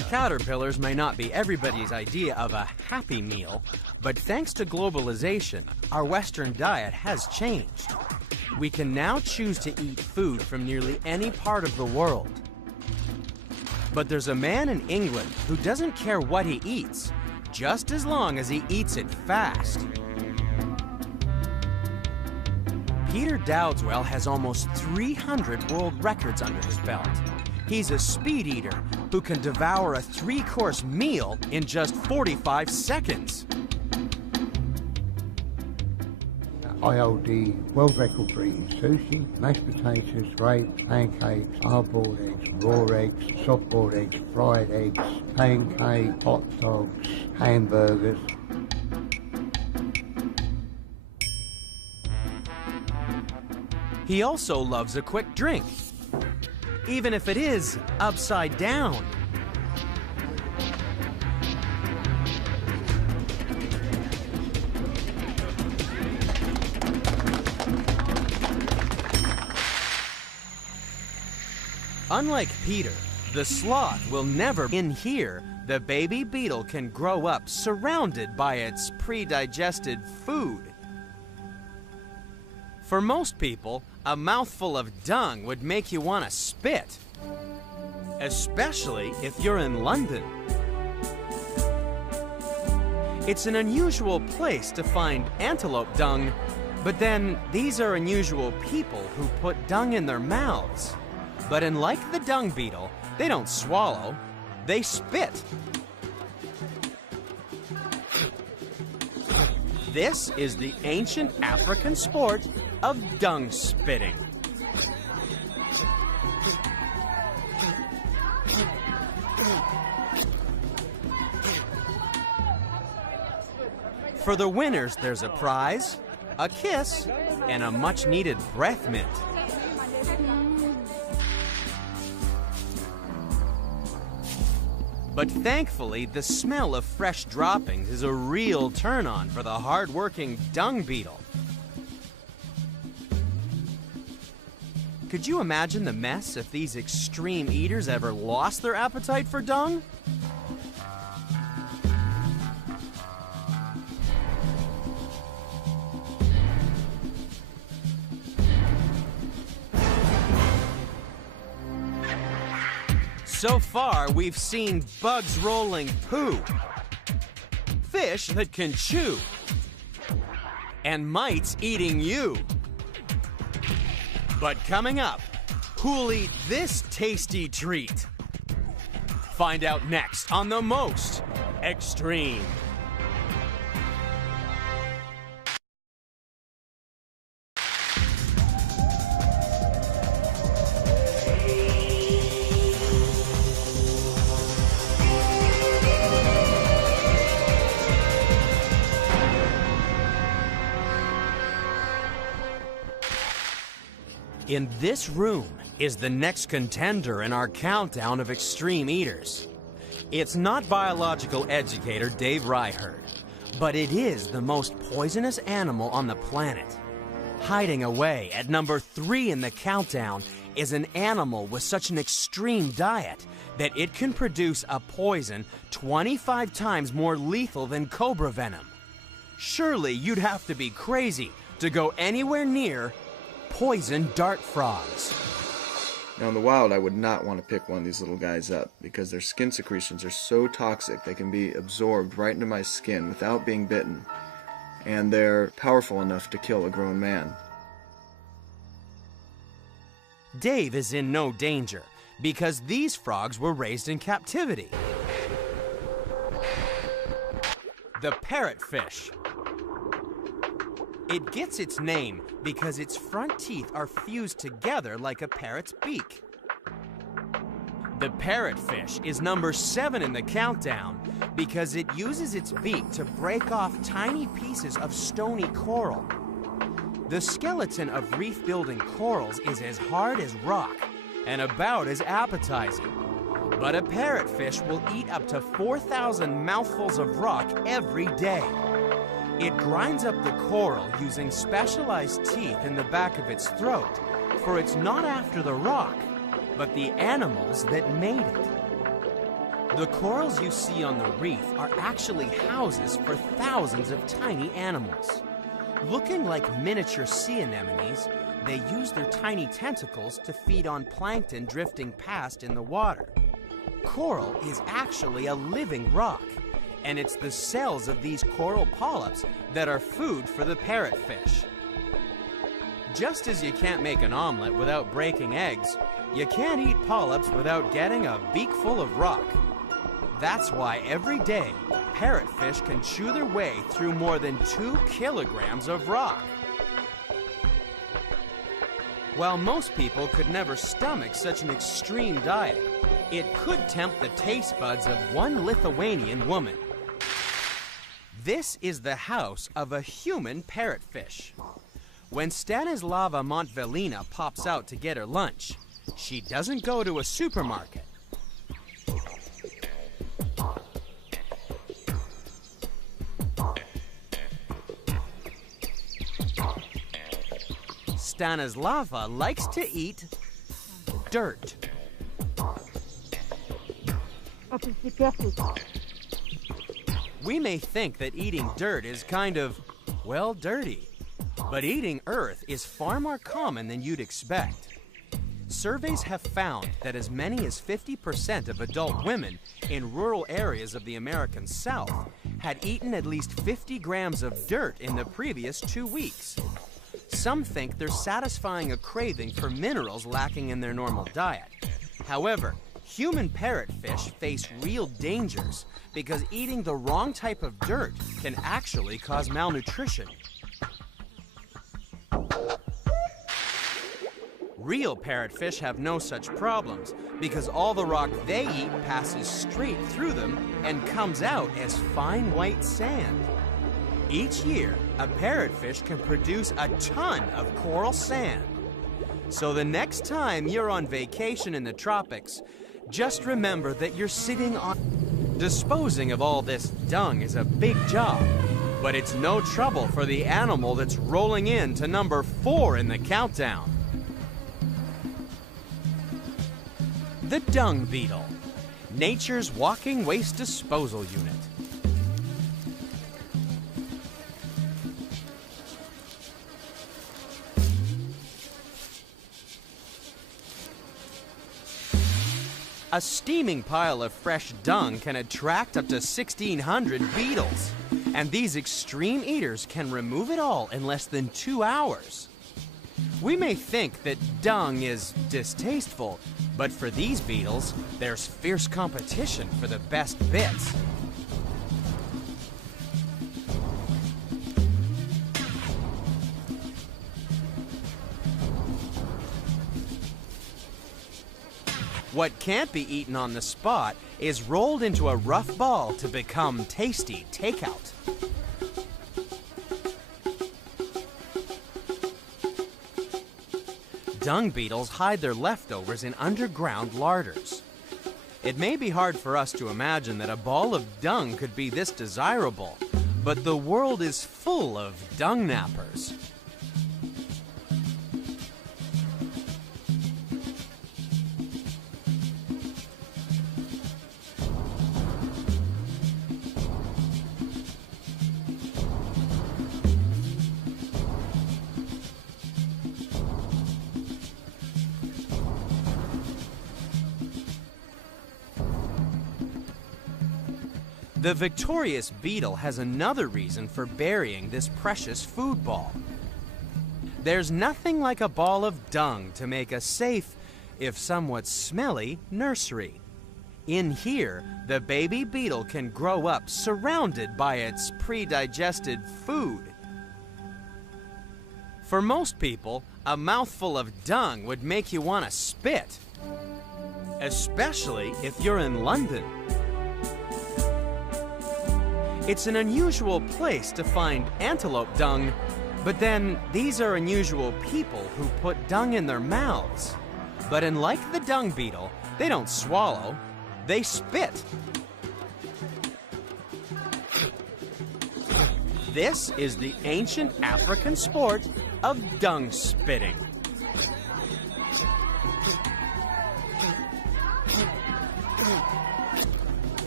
Caterpillars may not be everybody's idea of a happy meal, but thanks to globalization, our Western diet has changed. We can now choose to eat food from nearly any part of the world. But there's a man in England who doesn't care what he eats, just as long as he eats it fast. Peter Dowdeswell has almost 300 world records under his belt. He's a speed eater who can devour a 3-course meal in just 45 seconds. I hold the world record for eating sushi, mashed potatoes, rape, pancakes, hard-boiled eggs, raw eggs, soft-boiled eggs, fried eggs, pancakes, hot dogs, hamburgers. He also loves a quick drink, even if it is upside down. Unlike Peter, the sloth will never in here. The baby beetle can grow up surrounded by its pre-digested food. For most people, a mouthful of dung would make you want to spit, especially if you're in London. It's an unusual place to find antelope dung, but then these are unusual people who put dung in their mouths. But unlike the dung beetle, they don't swallow, they spit. This is the ancient African sport of dung spitting. For the winners, there's a prize, a kiss, and a much-needed breath mint. But thankfully, the smell of fresh droppings is a real turn-on for the hard-working dung beetle. Could you imagine the mess if these extreme eaters ever lost their appetite for dung? So far, we've seen bugs rolling poo, fish that can chew, and mites eating you. But coming up, who'll eat this tasty treat? Find out next on The Most Extreme. In this room is the next contender in our countdown of extreme eaters. It's not biological educator Dave Ryherd, but it is the most poisonous animal on the planet. Hiding away at number 3 in the countdown is an animal with such an extreme diet that it can produce a poison 25 times more lethal than cobra venom. Surely you'd have to be crazy to go anywhere near poison dart frogs. Now in the wild, I would not want to pick one of these little guys up because their skin secretions are so toxic they can be absorbed right into my skin without being bitten, and they're powerful enough to kill a grown man. Dave is in no danger because these frogs were raised in captivity. The parrotfish. It gets its name because its front teeth are fused together like a parrot's beak. The parrotfish is number 7 in the countdown because it uses its beak to break off tiny pieces of stony coral. The skeleton of reef-building corals is as hard as rock and about as appetizing. But a parrotfish will eat up to 4,000 mouthfuls of rock every day. It grinds up the coral using specialized teeth in the back of its throat, for it's not after the rock, but the animals that made it. The corals you see on the reef are actually houses for thousands of tiny animals. Looking like miniature sea anemones, they use their tiny tentacles to feed on plankton drifting past in the water. Coral is actually a living rock, and it's the cells of these coral polyps that are food for the parrotfish. Just as you can't make an omelet without breaking eggs, you can't eat polyps without getting a beakful of rock. That's why every day, parrotfish can chew their way through more than 2 kilograms of rock. While most people could never stomach such an extreme diet, it could tempt the taste buds of one Lithuanian woman. This is the house of a human parrotfish. When Stanislava Montvelina pops out to get her lunch, she doesn't go to a supermarket. Stanislava likes to eat dirt. We may think that eating dirt is kind of, well, dirty. But eating earth is far more common than you'd expect. Surveys have found that as many as 50% of adult women in rural areas of the American South had eaten at least 50 grams of dirt in the previous 2 weeks. Some think they're satisfying a craving for minerals lacking in their normal diet. However, human parrotfish face real dangers because eating the wrong type of dirt can actually cause malnutrition. Real parrotfish have no such problems because all the rock they eat passes straight through them and comes out as fine white sand. Each year, a parrotfish can produce a ton of coral sand. So the next time you're on vacation in the tropics, just remember that you're sitting on... Disposing of all this dung is a big job, but it's no trouble for the animal that's rolling in to number 4 in the countdown. The dung beetle, nature's walking waste disposal unit. A steaming pile of fresh dung can attract up to 1,600 beetles, and these extreme eaters can remove it all in less than 2 hours. We may think that dung is distasteful, but for these beetles, there's fierce competition for the best bits. What can't be eaten on the spot is rolled into a rough ball to become tasty takeout. Dung beetles hide their leftovers in underground larders. It may be hard for us to imagine that a ball of dung could be this desirable, but the world is full of dung nappers. The victorious beetle has another reason for burying this precious food ball. There's nothing like a ball of dung to make a safe, if somewhat smelly, nursery. In here, the baby beetle can grow up surrounded by its pre-digested food. For most people, a mouthful of dung would make you want to spit, especially if you're in London. It's an unusual place to find antelope dung, but then these are unusual people who put dung in their mouths. But unlike the dung beetle, they don't swallow, they spit. This is the ancient African sport of dung spitting.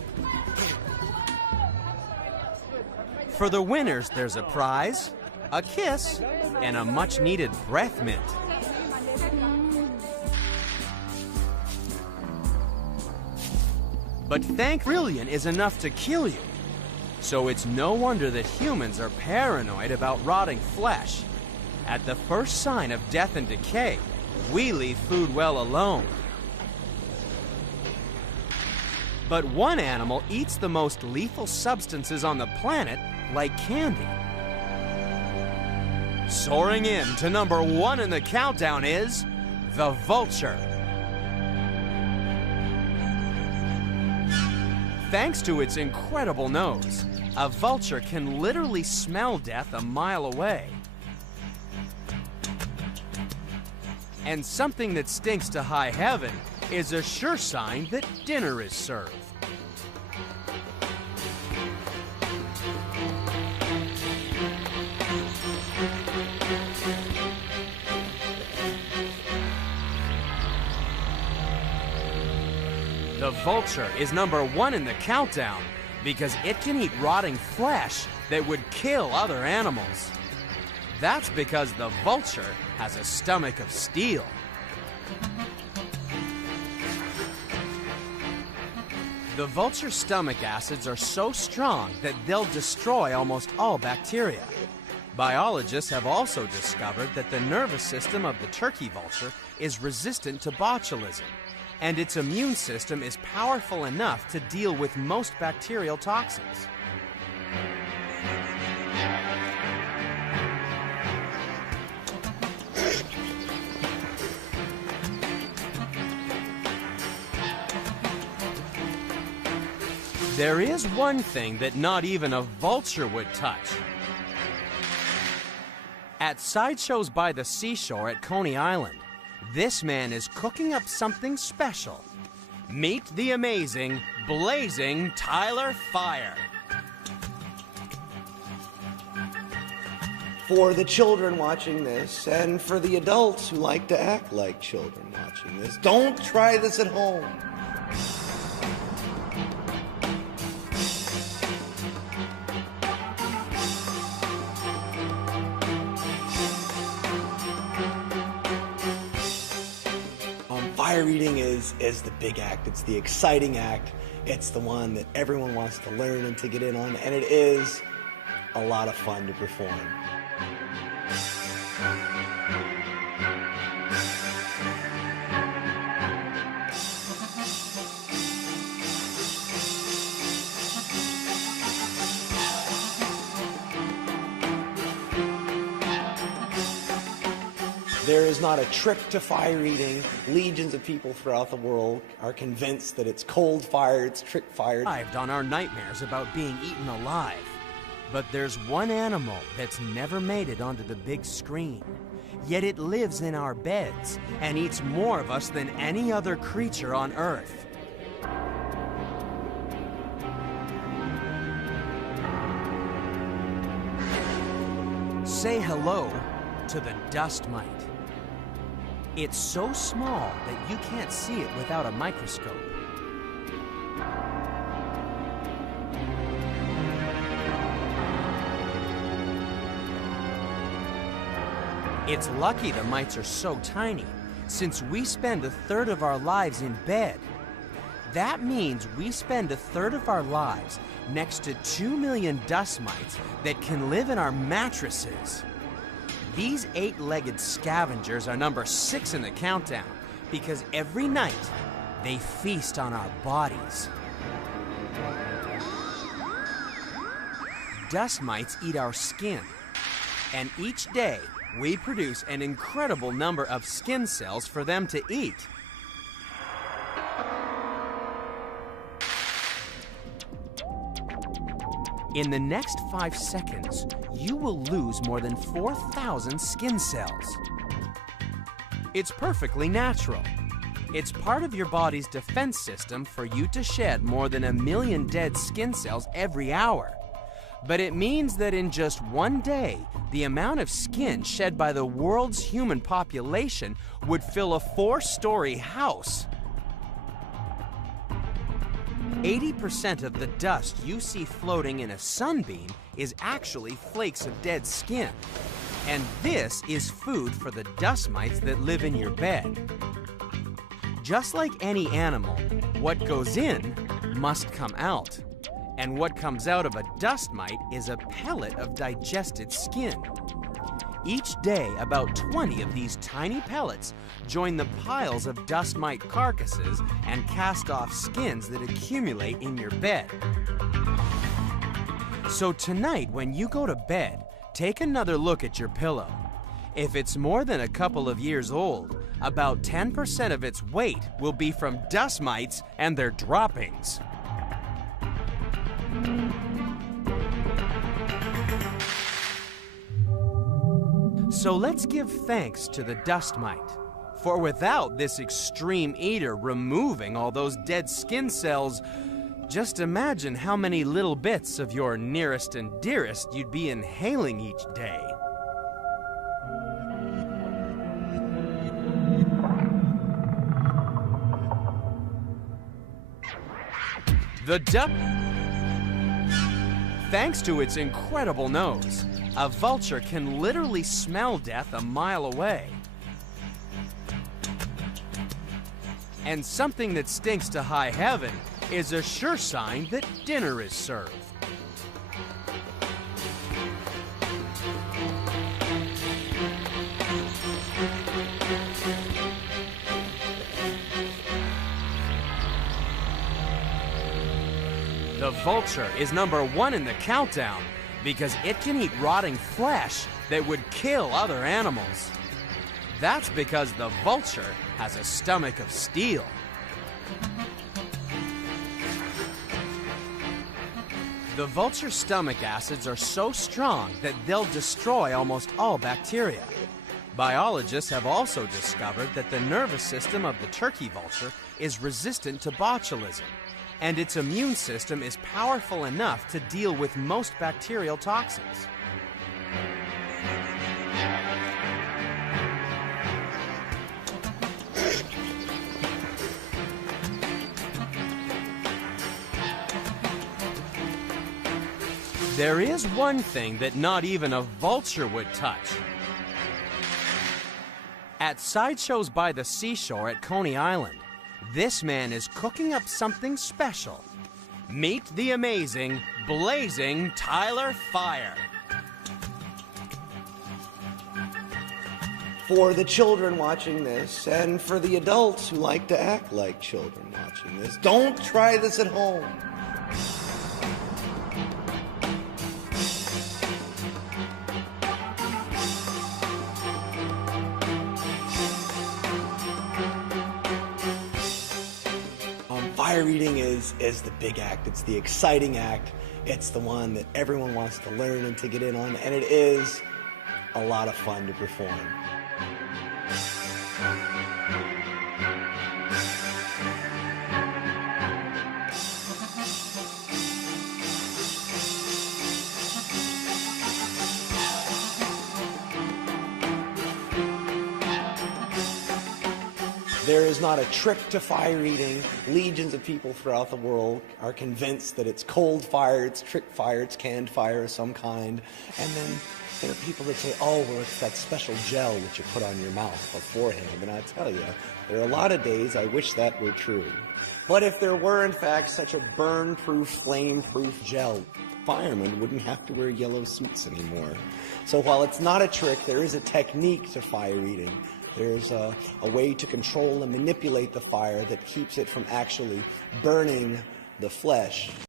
For the winners, there's a prize, a kiss, and a much-needed breath mint. But trillion is enough to kill you. So it's no wonder that humans are paranoid about rotting flesh. At the first sign of death and decay, we leave food well alone. But one animal eats the most lethal substances on the planet like candy. Soaring in to number 1 in the countdown is the vulture. Thanks to its incredible nose, a vulture can literally smell death a mile away. And something that stinks to high heaven is a sure sign that dinner is served. The vulture is number 1 in the countdown because it can eat rotting flesh that would kill other animals. That's because the vulture has a stomach of steel. The vulture's stomach acids are so strong that they'll destroy almost all bacteria. Biologists have also discovered that the nervous system of the turkey vulture is resistant to botulism, and its immune system is powerful enough to deal with most bacterial toxins. There is one thing that not even a vulture would touch. At Sideshows by the Seashore at Coney Island, this man is cooking up something special. Meet the amazing, blazing Tyler Fire. For the children watching this, and for the adults who like to act like children watching this, don't try this at home. Fire eating is the big act. It's the exciting act. It's the one that everyone wants to learn and to get in on, and it is a lot of fun to perform. There is not a trick to fire eating. Legions of people throughout the world are convinced that it's cold fire, it's trick fire. I've done our nightmares about being eaten alive. But there's one animal that's never made it onto the big screen. Yet it lives in our beds and eats more of us than any other creature on Earth. Say hello to the dust mite. It's so small that you can't see it without a microscope. It's lucky the mites are so tiny, since we spend 1/3 of our lives in bed. That means we spend 1/3 of our lives next to 2 million dust mites that can live in our mattresses. These 8-legged scavengers are number 6 in the countdown because every night they feast on our bodies. Dust mites eat our skin, and each day we produce an incredible number of skin cells for them to eat. In the next 5 seconds, you will lose more than 4,000 skin cells. It's perfectly natural. It's part of your body's defense system for you to shed more than 1 million dead skin cells every hour. But it means that in just one day, the amount of skin shed by the world's human population would fill a 4-story house. 80% of the dust you see floating in a sunbeam is actually flakes of dead skin. And this is food for the dust mites that live in your bed. Just like any animal, what goes in must come out. And what comes out of a dust mite is a pellet of digested skin. Each day, about 20 of these tiny pellets join the piles of dust mite carcasses and cast off skins that accumulate in your bed. So tonight, when you go to bed, take another look at your pillow. If it's more than a couple of years old, about 10% of its weight will be from dust mites and their droppings. So let's give thanks to the dust mite, for without this extreme eater removing all those dead skin cells, just imagine how many little bits of your nearest and dearest you'd be inhaling each day. Thanks to its incredible nose, a vulture can literally smell death a mile away. And something that stinks to high heaven is a sure sign that dinner is served. The vulture is #1 in the countdown because it can eat rotting flesh that would kill other animals. That's because the vulture has a stomach of steel. The vulture's stomach acids are so strong that they'll destroy almost all bacteria. Biologists have also discovered that the nervous system of the turkey vulture is resistant to botulism, and its immune system is powerful enough to deal with most bacterial toxins. There is one thing that not even a vulture would touch. At Sideshows by the Seashore at Coney Island, this man is cooking up something special. Meet the amazing, blazing Tyler Fire. For the children watching this, and for the adults who like to act like children watching this, don't try this at home. Fire eating is the big act. It's the exciting act. It's the one that everyone wants to learn and to get in on, and it is a lot of fun to perform. There is not a trick to fire eating. Legions of people throughout the world are convinced that it's cold fire, it's trick fire, it's canned fire of some kind. And then there are people that say, oh, well, it's that special gel that you put on your mouth beforehand. And I tell you, there are a lot of days I wish that were true. But if there were, in fact, such a burn-proof, flame-proof gel, firemen wouldn't have to wear yellow suits anymore. So while it's not a trick, there is a technique to fire eating. There's a way to control and manipulate the fire that keeps it from actually burning the flesh.